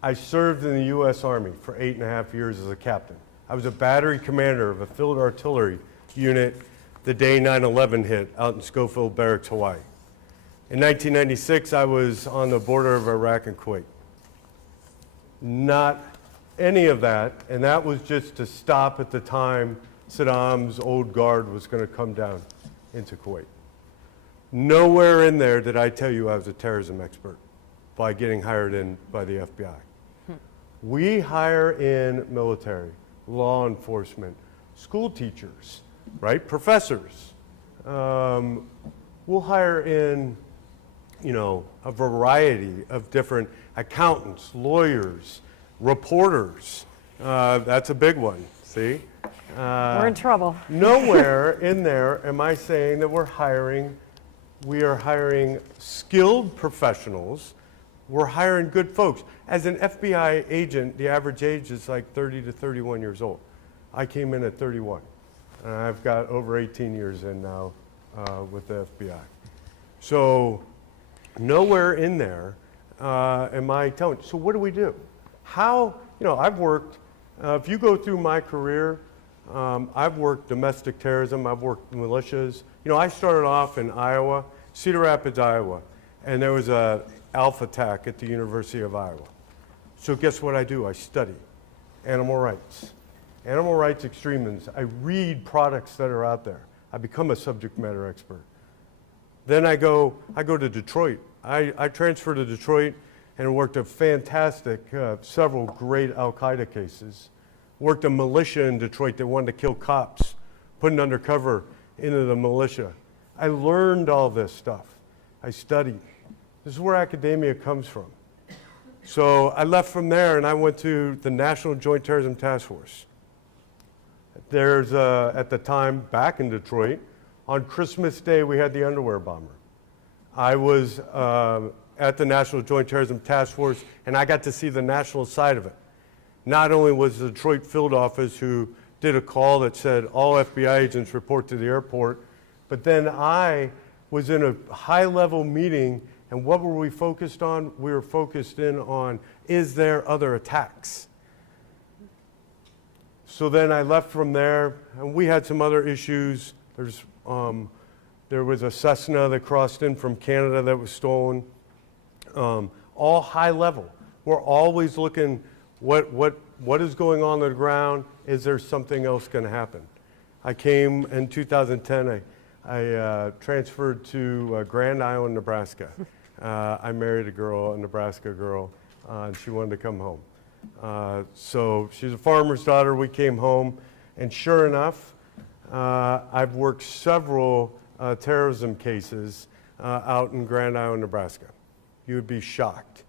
I served in the U.S. Army for 8.5 years as a captain. I was a battery commander of a field artillery unit the day 9/11 hit out in Schofield Barracks, Hawaii. In 1996, I was on the border of Iraq and Kuwait. Not any of that, and that was just to stop at the time Saddam's old guard was going to come down into Kuwait. Nowhere in there did I tell you I was a terrorism expert by getting hired in by the FBI. We hire in military, law enforcement, school teachers, right? Professors. We'll hire in, a variety of different accountants, lawyers, reporters. That's a big one, see? We're in trouble. Nowhere in there am I saying that we are hiring skilled professionals. We're hiring good folks. As an FBI agent, the average age is like 30 to 31 years old. I came in at 31. And I've got over 18 years in now with the FBI. So nowhere in there am I telling. So what do we do? How, I've worked, if you go through my career, I've worked domestic terrorism, I've worked militias. I started off in Iowa, Cedar Rapids, Iowa. and there was a alpha attack at the University of Iowa. So guess what I do? I study animal rights. Animal rights extremism. I read products that are out there. I become a subject matter expert. Then I go to Detroit. I transferred to Detroit and worked a fantastic, several great Al-Qaeda cases. Worked a militia in Detroit that wanted to kill cops, putting undercover into the militia. I learned all this stuff. I studied. This is where academia comes from. So I left from there and I went to the National Joint Terrorism Task Force. There's, at the time, back in Detroit, on Christmas Day, we had the underwear bomber. I was at the National Joint Terrorism Task Force, and I got to see the national side of it. Not only was the Detroit field office who did a call that said all FBI agents report to the airport, but then I was in a high-level meeting, and what were we focused on? We were focused in on, is there other attacks? So then I left from there, and we had some other issues. There was a Cessna that crossed in from Canada that was stolen. All high level. We're always looking, what is going on the ground? Is there something else going to happen? I came in 2010, I transferred to Grand Island, Nebraska. I married a girl, a Nebraska girl, and she wanted to come home. So she's a farmer's daughter. We came home, and sure enough, I've worked several terrorism cases out in Grand Island, Nebraska. You would be shocked.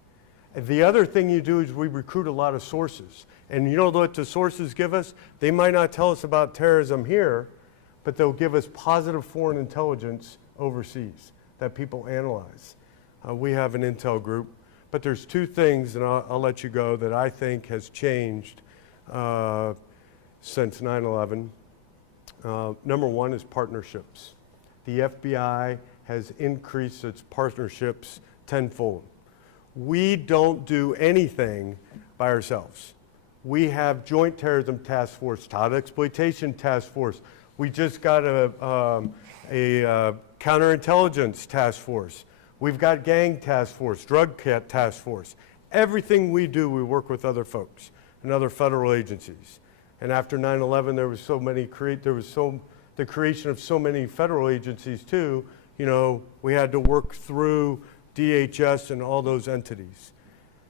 The other thing you do is we recruit a lot of sources. And you know what the sources give us? They might not tell us about terrorism here, but they'll give us positive foreign intelligence overseas that people analyze. We have an intel group. But there's two things, and I'll let you go, that I think has changed since 9/11. Number one is partnerships. The FBI has increased its partnerships tenfold. We don't do anything by ourselves. We have Joint Terrorism Task Force, Child Exploitation Task Force. We just got a Counterintelligence Task Force. We've got Gang Task Force, Drug Task Force. Everything we do, we work with other folks and other federal agencies. And after 9/11, there was so many the creation of so many federal agencies too. You know, we had to work through DHS and all those entities.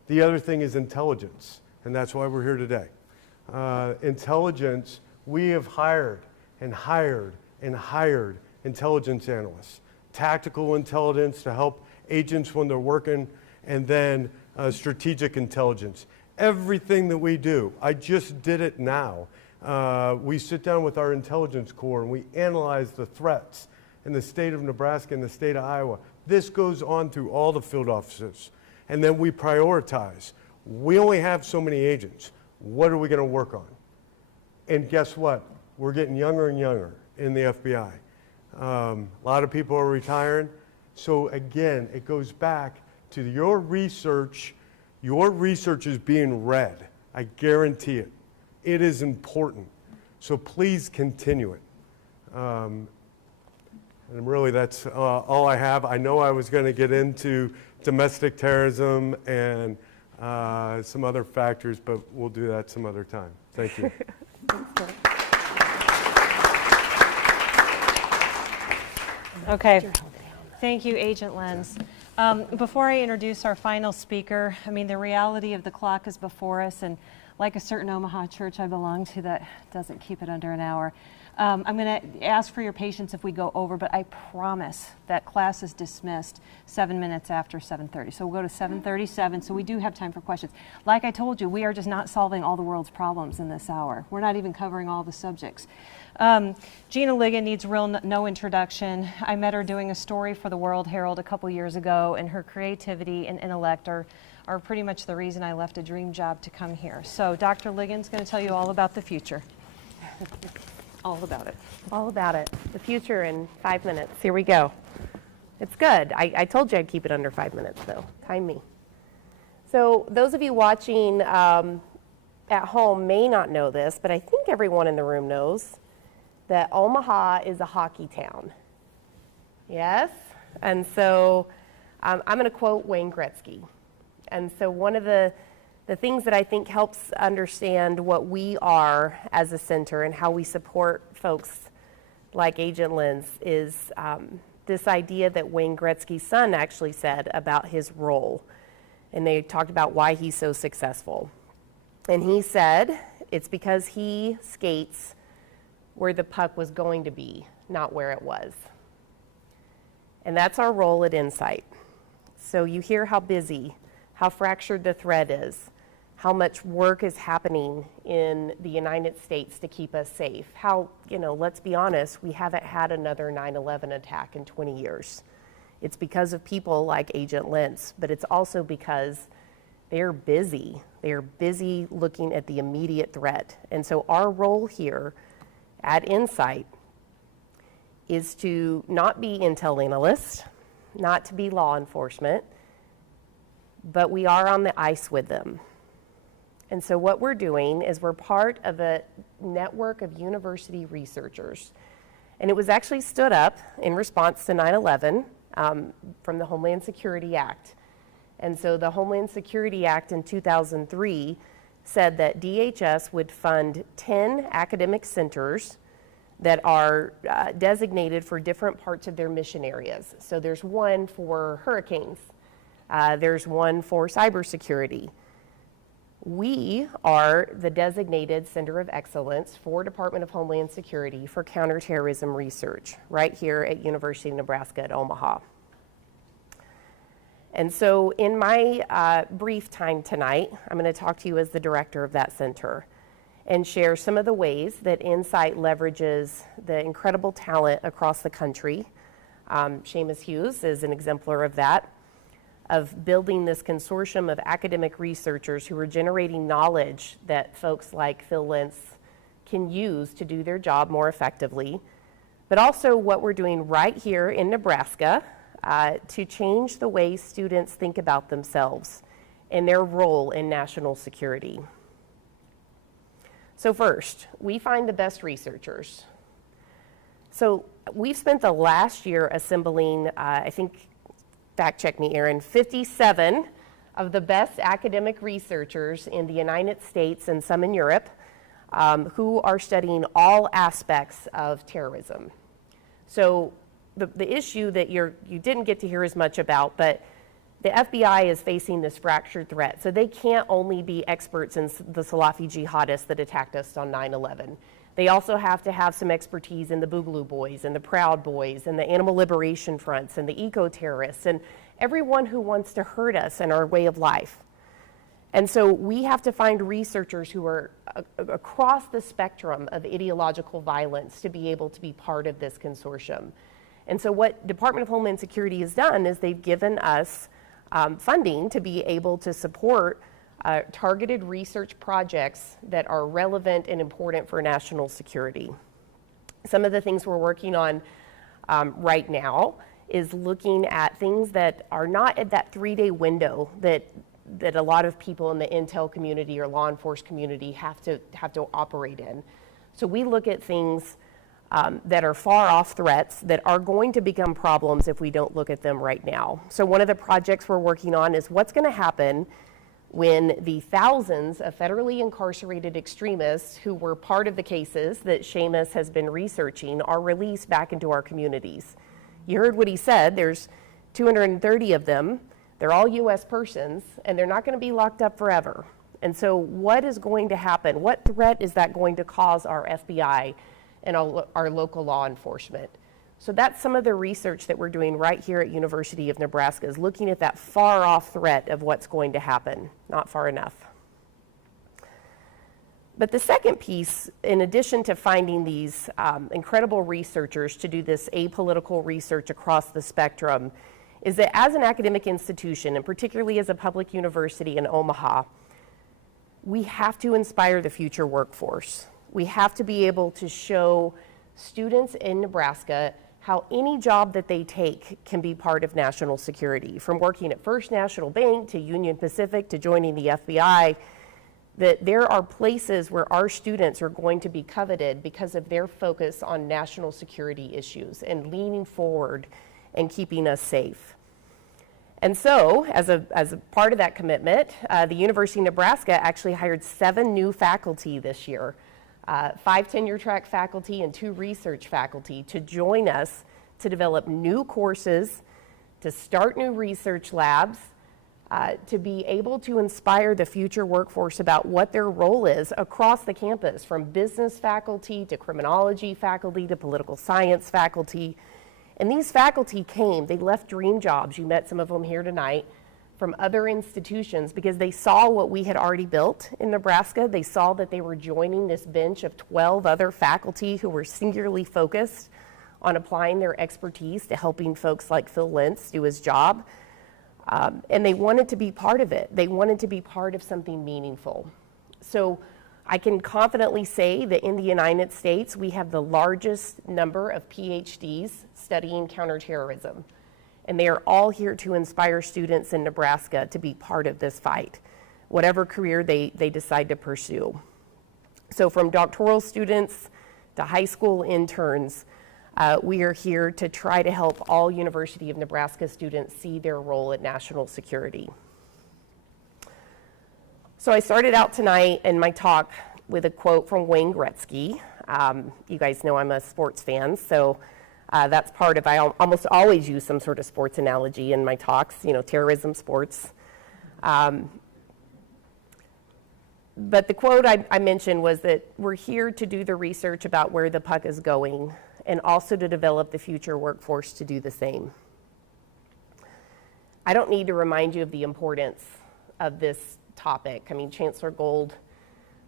The other thing is intelligence, and that's why we're here today. Intelligence, we have hired and hired and hired intelligence analysts. Tactical intelligence to help agents when they're working, and then strategic intelligence. Everything that we do, I just did it now. We sit down with our intelligence corps and we analyze the threats in the state of Nebraska and the state of Iowa. This goes on through all the field offices. And then we prioritize. We only have so many agents. What are we going to work on? And guess what? We're getting younger and younger in the FBI. A lot of people are retiring. So again, it goes back to your research. Your research is being read. I guarantee it. It is important. So please continue it. And really, that's all I have. I know I was going to get into domestic terrorism and some other factors, but we'll do that some other time. Thank you. Okay. Thank you, Agent Lenz. Before I introduce our final speaker, I mean, the reality of the clock is before us, and like a certain Omaha church I belong to that doesn't keep it under an hour. I'm going to ask for your patience if we go over, but I promise that class is dismissed 7 minutes after 7:30. So we'll go to 7:37, so we do have time for questions. Like I told you, we are just not solving all the world's problems in this hour. We're not even covering all the subjects. Gina Ligon needs no introduction. I met her doing a story for the World Herald a couple years ago, and her creativity and intellect are pretty much the reason I left a dream job to come here. So Dr. Ligon's going to tell you all about the future. All about it. All about it. The future in 5 minutes. Here we go. It's good. I told you I'd keep it under 5 minutes, though. Time me. So those of you watching at home may not know this, but I think everyone in the room knows that Omaha is a hockey town. Yes? And so I'm going to quote Wayne Gretzky. And so one of the things that I think helps understand what we are as a center and how we support folks like Agent Lenz is this idea that Wayne Gretzky's son actually said about his role. And they talked about why he's so successful. And he said, it's because he skates where the puck was going to be, not where it was. And that's our role at NCITE. So you hear how busy, how fractured the thread is, how much work is happening in the United States to keep us safe. How, let's be honest, we haven't had another 9/11 attack in 20 years. It's because of people like Agent Lenz, but it's also because they're busy. They're busy looking at the immediate threat. And so our role here at NCITE is to not be intel analysts, not to be law enforcement, but we are on the ice with them. And so what we're doing is we're part of a network of university researchers. And it was actually stood up in response to 9/11 from the Homeland Security Act. And so the Homeland Security Act in 2003 said that DHS would fund 10 academic centers that are designated for different parts of their mission areas. So there's one for hurricanes. There's one for cybersecurity. We are the designated Center of Excellence for Department of Homeland Security for counterterrorism research right here at University of Nebraska at Omaha. And so in my brief time tonight, I'm going to talk to you as the director of that center and share some of the ways that NCITE leverages the incredible talent across the country. Seamus Hughes is an exemplar of that, of building this consortium of academic researchers who are generating knowledge that folks like Phil Lenz can use to do their job more effectively, but also what we're doing right here in Nebraska to change the way students think about themselves and their role in national security. So first, we find the best researchers. So we've spent the last year assembling, I think, fact check me, Aaron, 57 of the best academic researchers in the United States and some in Europe who are studying all aspects of terrorism. So the issue that you didn't get to hear as much about, but the FBI is facing this fractured threat. So they can't only be experts in the Salafi jihadists that attacked us on 9/11. They also have to have some expertise in the Boogaloo Boys and the Proud Boys and the Animal Liberation Fronts and the eco-terrorists and everyone who wants to hurt us and our way of life. And so we have to find researchers who are across the spectrum of ideological violence to be able to be part of this consortium. And so what Department of Homeland Security has done is they've given us funding to be able to support targeted research projects that are relevant and important for national security. Some of the things we're working on right now is looking at things that are not at that 3-day window that a lot of people in the intel community or law enforcement community have to operate in. So we look at things that are far off threats that are going to become problems if we don't look at them right now. So one of the projects we're working on is what's going to happen when the thousands of federally incarcerated extremists who were part of the cases that Seamus has been researching are released back into our communities. You heard what he said, there's 230 of them, they're all US persons, and they're not going to be locked up forever. And so what is going to happen? What threat is that going to cause our FBI and our local law enforcement? So that's some of the research that we're doing right here at University of Nebraska, is looking at that far off threat of what's going to happen, not far enough. But the second piece, in addition to finding these incredible researchers to do this apolitical research across the spectrum, is that as an academic institution, and particularly as a public university in Omaha, we have to inspire the future workforce. We have to be able to show students in Nebraska how any job that they take can be part of national security, from working at First National Bank to Union Pacific to joining the FBI, that there are places where our students are going to be coveted because of their focus on national security issues and leaning forward and keeping us safe. And so, as a part of that commitment, the University of Nebraska actually hired 7 new faculty this year, 5 tenure track faculty and 2 research faculty to join us to develop new courses, to start new research labs, to be able to inspire the future workforce about what their role is across the campus, from business faculty to criminology faculty to political science faculty. And these faculty came, they left dream jobs, you met some of them here tonight, from other institutions because they saw what we had already built in Nebraska. They saw that they were joining this bench of 12 other faculty who were singularly focused on applying their expertise to helping folks like Phil Lenz do his job. And they wanted to be part of it. They wanted to be part of something meaningful. So I can confidently say that in the United States, we have the largest number of PhDs studying counterterrorism. And they are all here to inspire students in Nebraska to be part of this fight, whatever career they decide to pursue. So from doctoral students to high school interns, we are here to try to help all University of Nebraska students see their role in national security. So I started out tonight in my talk with a quote from Wayne Gretzky. You guys know I'm a sports fan, so that's part of, I almost always use some sort of sports analogy in my talks, you know, terrorism, sports. But the quote I mentioned was that we're here to do the research about where the puck is going and also to develop the future workforce to do the same. I don't need to remind you of the importance of this topic. I mean, Chancellor Gold,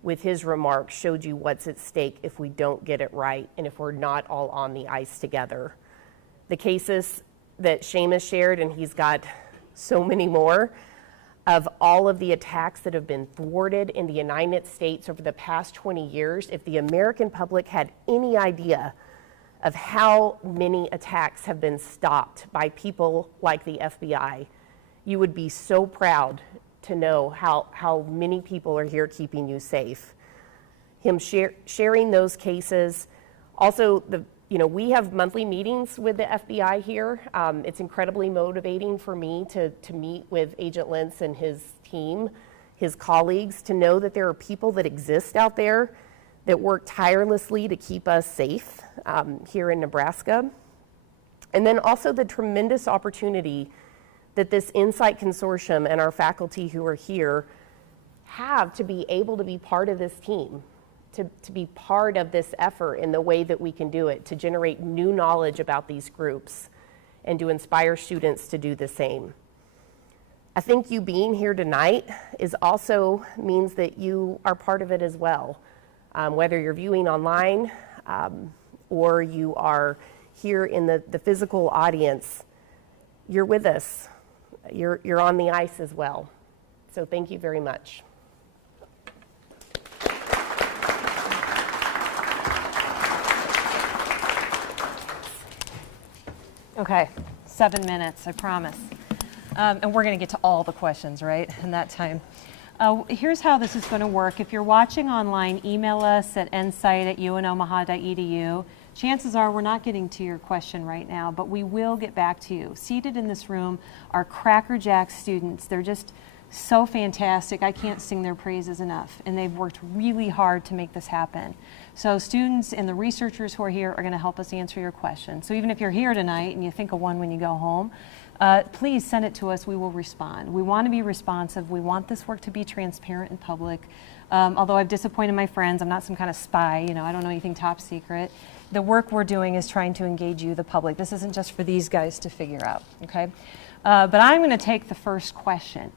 with his remarks, showed you what's at stake if we don't get it right and if we're not all on the ice together. The cases that Seamus shared, and he's got so many more, of all of the attacks that have been thwarted in the United States over the past 20 years, if the American public had any idea of how many attacks have been stopped by people like the FBI, you would be so proud to know how many people are here keeping you safe. Him sharing those cases. Also, we have monthly meetings with the FBI here. It's incredibly motivating for me to meet with Agent Lenz and his team, his colleagues, to know that there are people that exist out there that work tirelessly to keep us safe here in Nebraska. And then also the tremendous opportunity that this NCITE consortium and our faculty who are here have to be able to be part of this team, to be part of this effort in the way that we can do it, to generate new knowledge about these groups and to inspire students to do the same. I think you being here tonight also means that you are part of it as well. Whether you're viewing online or you are here in the physical audience, you're with us. You're on the ice as well. So thank you very much. Okay, 7 minutes, I promise. And we're going to get to all the questions, right, in that time. Here's how this is going to work. If you're watching online, email us at ncite@unomaha.edu. Chances are we're not getting to your question right now, but we will get back to you. Seated in this room are Cracker Jack students. They're just so fantastic. I can't sing their praises enough, and they've worked really hard to make this happen. So students and the researchers who are here are going to help us answer your questions. So even if you're here tonight and you think of one when you go home, please send it to us. We will respond. We want to be responsive. We want this work to be transparent and public. Although I've disappointed my friends, I'm not some kind of spy. I don't know anything top secret. The work we're doing is trying to engage you, the public. This isn't just for these guys to figure out, okay? But I'm going to take the first question.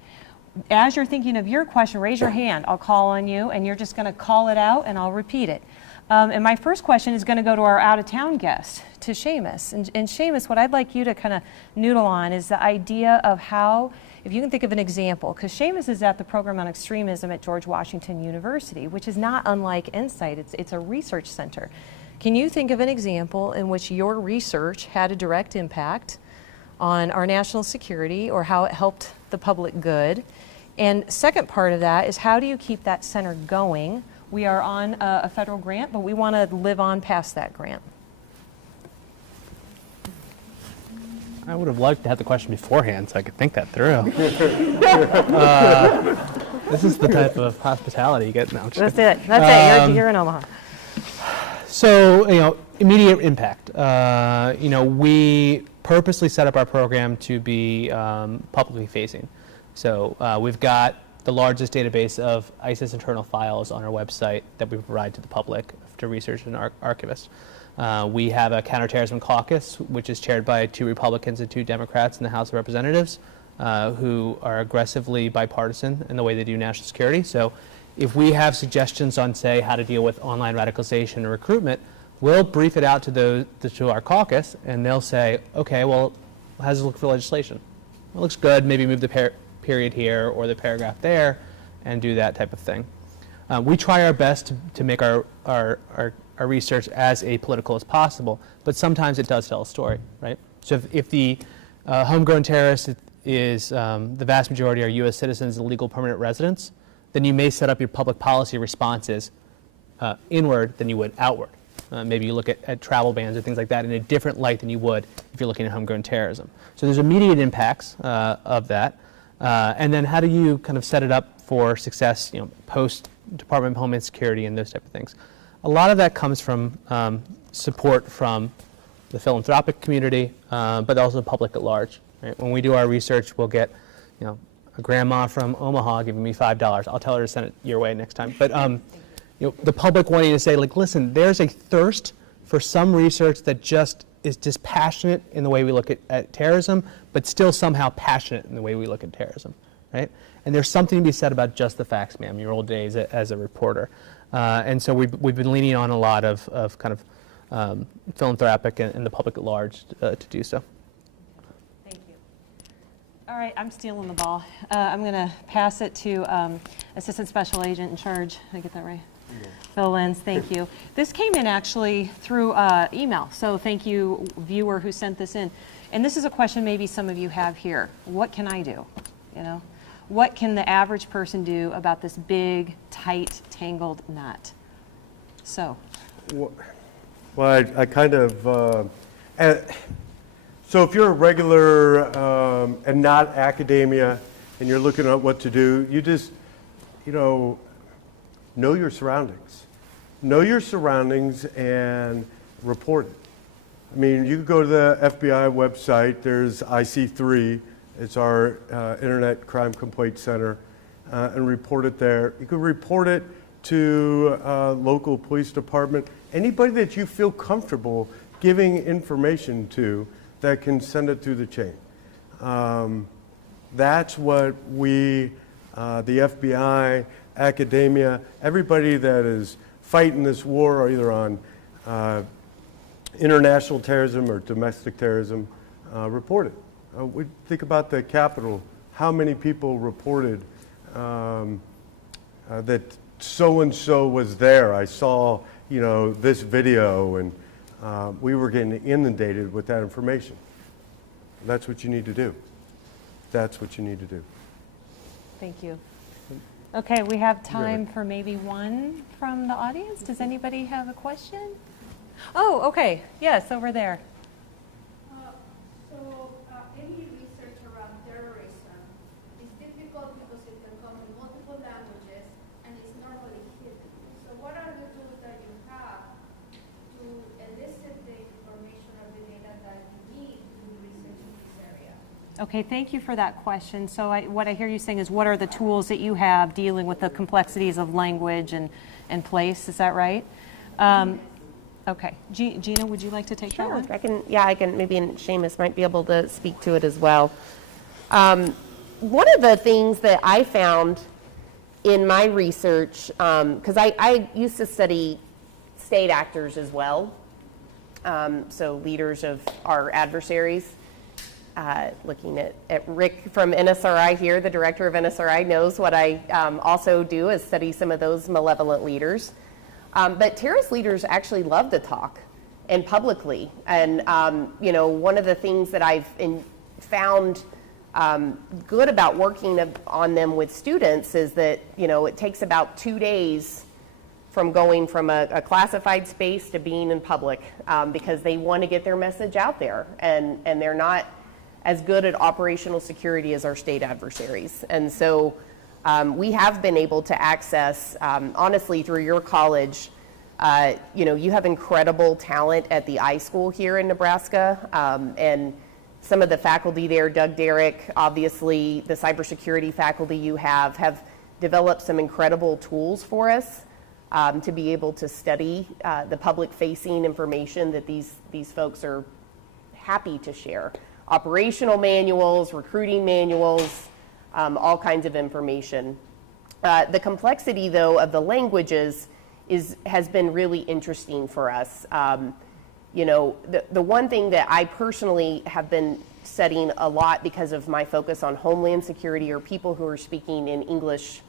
As you're thinking of your question, raise your hand. I'll call on you, and you're just going to call it out, and I'll repeat it. And my first question is going to go to our out-of-town guest, to Seamus. And Seamus, what I'd like you to kind of noodle on is the idea of how, if you can think of an example, because Seamus is at the program on extremism at George Washington University, which is not unlike NCITE. It's a research center. Can you think of an example in which your research had a direct impact on our national security or how it helped the public good? And second part of that is, how do you keep that center going? We are on a federal grant, but we want to live on past that grant. I would have liked to have the question beforehand so I could think that through. This is the type of hospitality you get now. That's it. That's it. You're in Omaha. So, immediate impact. We purposely set up our program to be publicly facing. So we've got the largest database of ISIS internal files on our website that we provide to the public, to research and archivists. We have a counterterrorism caucus, which is chaired by 2 Republicans and 2 Democrats in the House of Representatives, who are aggressively bipartisan in the way they do national security. So if we have suggestions on, say, how to deal with online radicalization and recruitment, we'll brief it out to our caucus, and they'll say, okay, well, how does it look for legislation? It looks good, maybe move the period here or the paragraph there, and do that type of thing. We try our best to make our research as apolitical as possible, but sometimes it does tell a story, right? So if the homegrown terrorist is the vast majority are U.S. citizens and legal permanent residents, then you may set up your public policy responses inward than you would outward. Maybe you look at travel bans or things like that in a different light than you would if you're looking at homegrown terrorism. So there's immediate impacts of that. And then how do you kind of set it up for success, post Department of Homeland Security and those type of things? A lot of that comes from support from the philanthropic community, but also the public at large. Right? When we do our research, we'll get, a grandma from Omaha giving me $5. I'll tell her to send it your way next time. But the public wanting to say, like, listen, there's a thirst for some research that just is dispassionate in the way we look at terrorism, but still somehow passionate in the way we look at terrorism, right? And there's something to be said about just the facts, ma'am, your old days as a reporter. And so we've been leaning on a lot of kind of philanthropic and the public at large to do so. Thank you. All right, I'm stealing the ball. I'm going to pass it to Assistant Special Agent in charge. Did I get that right? Phil Lenz, thank you. This came in actually through email, so thank you, viewer who sent this in. And this is a question maybe some of you have here. What can I do? What can the average person do about this big, tight, tangled knot? So. Well, I kind of, so if you're a regular and not academia and you're looking at what to do, you just, know your surroundings. Know your surroundings and report it. I mean, you could go to the FBI website. There's IC3. It's our Internet Crime Complaint Center, and report it there. You could report it to local police department. Anybody that you feel comfortable giving information to that can send it through the chain. That's what we, the FBI, academia, everybody that is fighting this war, either on international terrorism or domestic terrorism, report it. We think about the Capitol, how many people reported that so-and-so was there. I saw, this video, and we were getting inundated with that information. That's what you need to do. That's what you need to do. Thank you. Okay, we have time for maybe one from the audience. Does anybody have a question? Oh, okay. Yes, over there. Any research around terrorism is difficult because it can come in multiple languages and it's normally hidden. So what are the tools that you have to elicit the information or the data that you need to do research in this area? Okay, thank you for that question. So what I hear you saying is, what are the tools that you have dealing with the complexities of language and place? Is that right? Okay, Gina, would you like to take that one? I can, maybe, and Seamus might be able to speak to it as well. One of the things that I found in my research, because I used to study state actors as well, so leaders of our adversaries. Looking at Rick from NSRI here, the director of NSRI, knows what I also do is study some of those malevolent leaders. But terrorist leaders actually love to talk, and publicly. And one of the things that I've found good about working on them with students is that it takes about 2 days from going from a classified space to being in public, because they want to get their message out there, and they're not as good at operational security as our state adversaries. And so we have been able to access, honestly, through your college, you have incredible talent at the iSchool here in Nebraska, and some of the faculty there, Doug Derrick, obviously the cybersecurity faculty you have developed some incredible tools for us to be able to study the public-facing information that these folks are happy to share. Operational manuals, recruiting manuals, all kinds of information. The complexity, though, of the languages has been really interesting for us. The one thing that I personally have been studying a lot because of my focus on Homeland Security are people who are speaking in English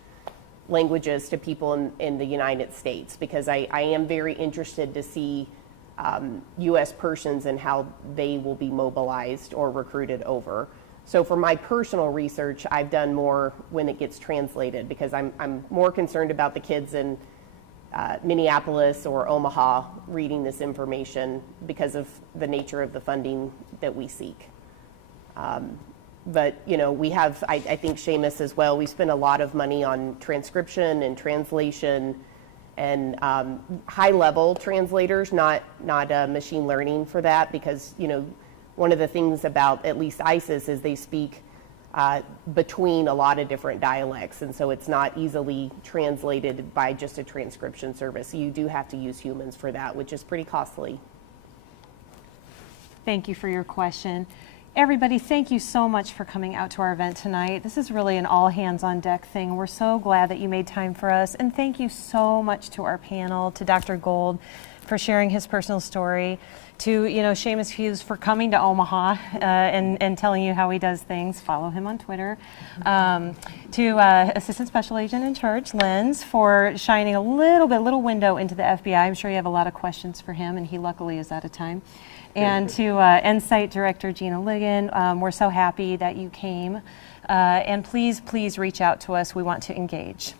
languages to people in the United States, because I am very interested to see U.S. persons and how they will be mobilized or recruited over. So for my personal research, I've done more when it gets translated, because I'm more concerned about the kids in Minneapolis or Omaha reading this information because of the nature of the funding that we seek. But we have, I think Seamus as well, we spend a lot of money on transcription and translation and high-level translators, not machine learning for that, because one of the things about at least ISIS is they speak between a lot of different dialects, and so it's not easily translated by just a transcription service. You do have to use humans for that, which is pretty costly. Thank you for your question. Everybody, thank you so much for coming out to our event tonight. This is really an all-hands-on-deck thing. We're so glad that you made time for us, and thank you so much to our panel, to Dr. Gold for sharing his personal story, to Seamus Hughes for coming to Omaha and telling you how he does things. Follow him on Twitter. To Assistant Special Agent in Charge, Lenz, for shining a little window into the FBI. I'm sure you have a lot of questions for him, and he luckily is out of time. And to NCITE Director Gina Ligon, we're so happy that you came. And please reach out to us. We want to engage.